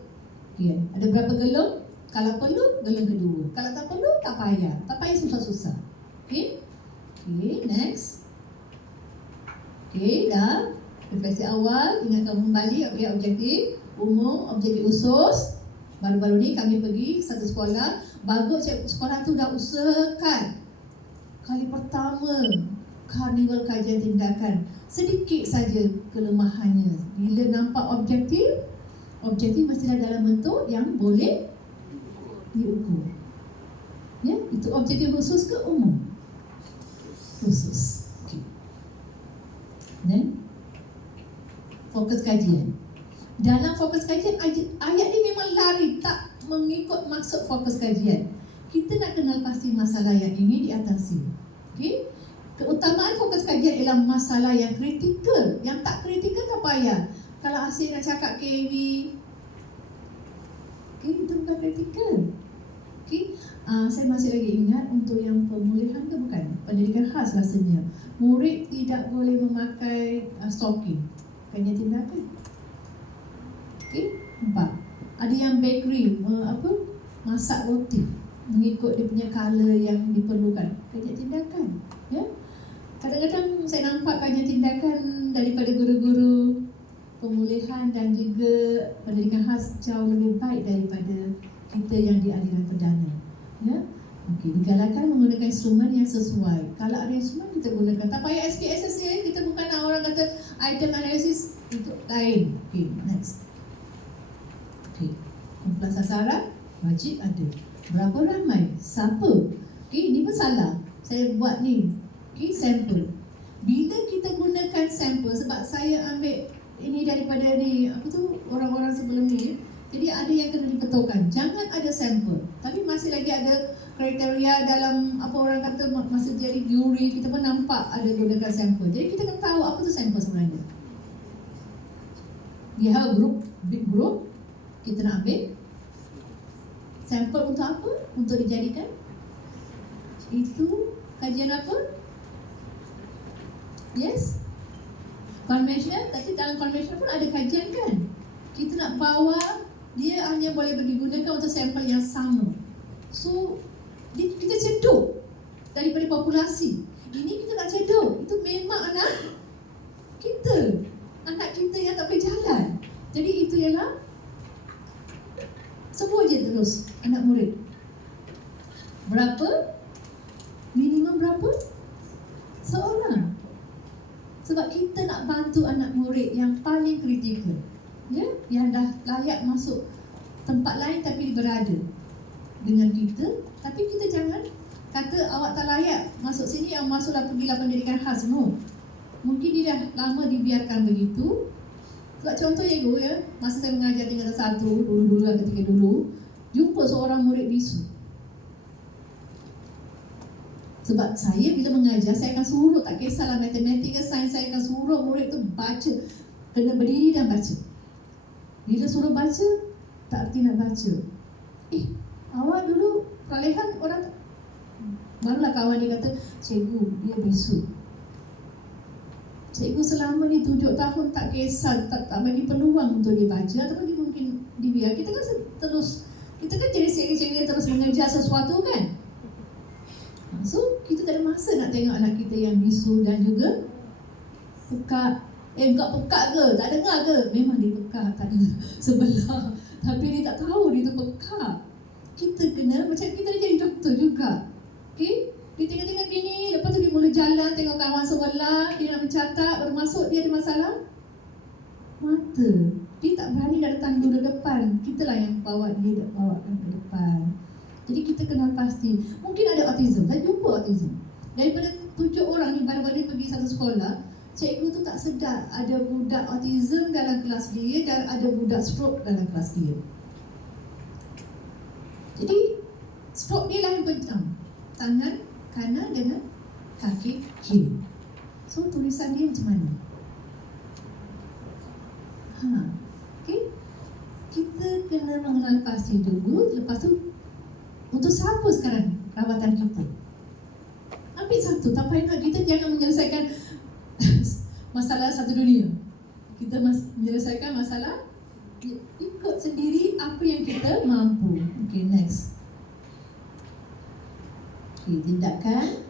Ada berapa gelung? Kalau perlu, gelung kedua. Kalau tak perlu, tak payah. Tak payah susah-susah. Okey. Next. Okey, dah. Refleksi awal, ingatkan kembali objektif umum, objektif khusus. Baru-baru ni kami pergi satu sekolah. Bagus sekolah tu dah usahakan. Kali pertama karnival kajian tindakan. Sedikit saja kelemahannya. Bila nampak objektif mestilah dalam bentuk yang boleh diukur. Ya, itu objektif khusus ke umum? Khusus. Okay. Dan fokus kajian. Dalam fokus kajian ayat ni memang lari tak mengikut maksud fokus kajian. kita nak kenal pasti masalah yang ingin diatasi. Okey? Keutamaan fokus kajian ialah masalah yang kritikal. Yang tak kritikal tak payah. Kalau asyik nak cakap KV, itu bukan kritikal. Okey? Saya masih lagi ingat untuk yang pemulihan tu bukan pendidikan khas rasanya. Murid tidak boleh memakai stocking. Bukannya tindakan. Okey? Nampak? Ada yang bakery masak roti mengikut dia punya color yang diperlukan. Kajian tindakan. Ya? Kadang-kadang saya nampak kajian tindakan daripada guru-guru pemulihan dan juga pendidikan khas jauh lebih baik daripada kita yang di aliran perdana. Ya? Okey, digalakkan menggunakan instrumen yang sesuai. Kalau ada instrumen kita gunakan. Tak payah SPSS ya. Kita bukan nak orang kata item analysis itu lain. Okey, next. Okey, kumpulan sasaran wajib ada. Berapa ramai? Siapa? Okey, ini pun salah. Saya buat ni. Okey, sampel. Bila kita gunakan sampel, sebab saya ambil ini daripada ni, orang-orang sebelum ni. Jadi ada yang kena dibetulkan. Jangan ada sampel. Tapi masih lagi ada kriteria dalam orang kata masa jadi juri, kita pun nampak ada gunakan sampel. Jadi kita kena tahu apa tu sampel sebenarnya. Dia big group, kita nak ambil sampel untuk apa? Untuk dijadikan itu kajian apa? Yes? Conventional, tapi dalam conventional pun ada kajian kan? Kita nak bawa, dia hanya boleh digunakan untuk sampel yang sama. So, kita cedok daripada populasi. Ini kita nak cedok. Itu memang anak kita. Anak kita yang tak boleh jalan. Jadi itu ialah semua je terus anak murid. Berapa? Minimum berapa? Seorang. Sebab kita nak bantu anak murid yang paling kritikal, ya, yang dah layak masuk tempat lain tapi berada dengan kita. Tapi kita jangan kata awak tak layak masuk sini, yang masuklah pergilah pendidikan khas. No. Mungkin dia dah lama dibiarkan begitu. Sebab contoh cikgu ya, masa saya mengajar tingkatan 1, dulu ketika dulu, jumpa seorang murid bisu. Sebab saya bila mengajar, saya akan suruh, tak kisahlah matematik ke sains, saya akan suruh murid tu baca. Kena berdiri dan baca. Bila suruh baca, tak erti nak baca. Awak dulu perolehan orang, barulah kawan dia kata, cikgu, dia bisu. Cikgu selama ni 7 tahun tak kisah, tak bagi peluang untuk dia baca, ataupun dia mungkin dibiar. Kita kan terus, kita kan jadi cikgu-cikgu yang terus mengejar sesuatu kan. So, kita tak ada masa nak tengok anak kita yang bisu dan juga pekak. Enggak pekak ke? Tak dengar ke? Memang dia pekak, tak ada sebelah. Tapi dia tak tahu dia tu pekak. Kita kena, macam kita dah jadi doktor juga. Okay? Dia tengok-tengok gini, lepas tu dia mula jalan, tengok kawan sebelah, dia nak mencatat, baru masuk, dia ada masalah mata. Dia tak berani dah datang dulu depan. Kitalah yang bawa dia, bawa ke depan. Jadi kita kenal pasti. Mungkin ada autism. Saya jumpa autism. Daripada 7 orang ni baru-baru pergi satu sekolah, cikgu tu tak sedar ada budak autism dalam kelas dia dan ada budak stroke dalam kelas dia. Jadi stroke dia lah yang pejam. Tangan kanan dengan kaki kiri. So tulisan dia macam mana? Okay. Kita kena mengenal pasti dulu. Lepas tu untuk siapa sekarang rawatan kita? Ambil satu, tak payah nak. Kita jangan menyelesaikan masalah satu dunia. Kita menyelesaikan masalah ikut sendiri apa yang kita mampu. Okay, next. Okay, tindakan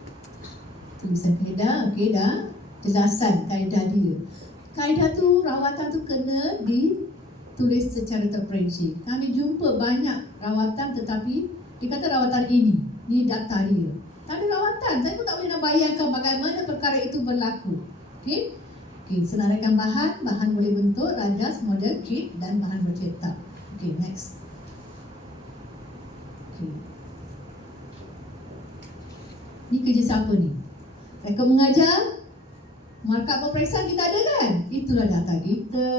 tulisan kaedah. Okay, dah jelasan kaedah dia. Kaedah tu, rawatan tu kena ditulis secara terperinci. Kami jumpa banyak rawatan tetapi dia kata rawatan ini data dia. Tak ada rawatan. Saya pun tak boleh nak bayangkan bagaimana perkara itu berlaku. Okey? Okey, senaraikan bahan. Bahan boleh bentuk, rajas, model, kit dan bahan bercetak. Okey, next. Okey. Ni kerja siapa ni? Rekod mengajar, Markah peperiksaan kita ada kan? Itulah data kita.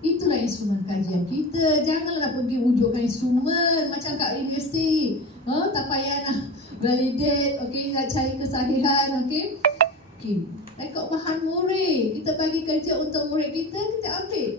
Itulah instrumen kajian kita. Janganlah pergi wujudkan instrumen macam kat universiti. Tak payah nak validate, okey, nak cari kesahihan, okey. Rekod bahan murid. Kita bagi kerja untuk murid kita, kita ambil.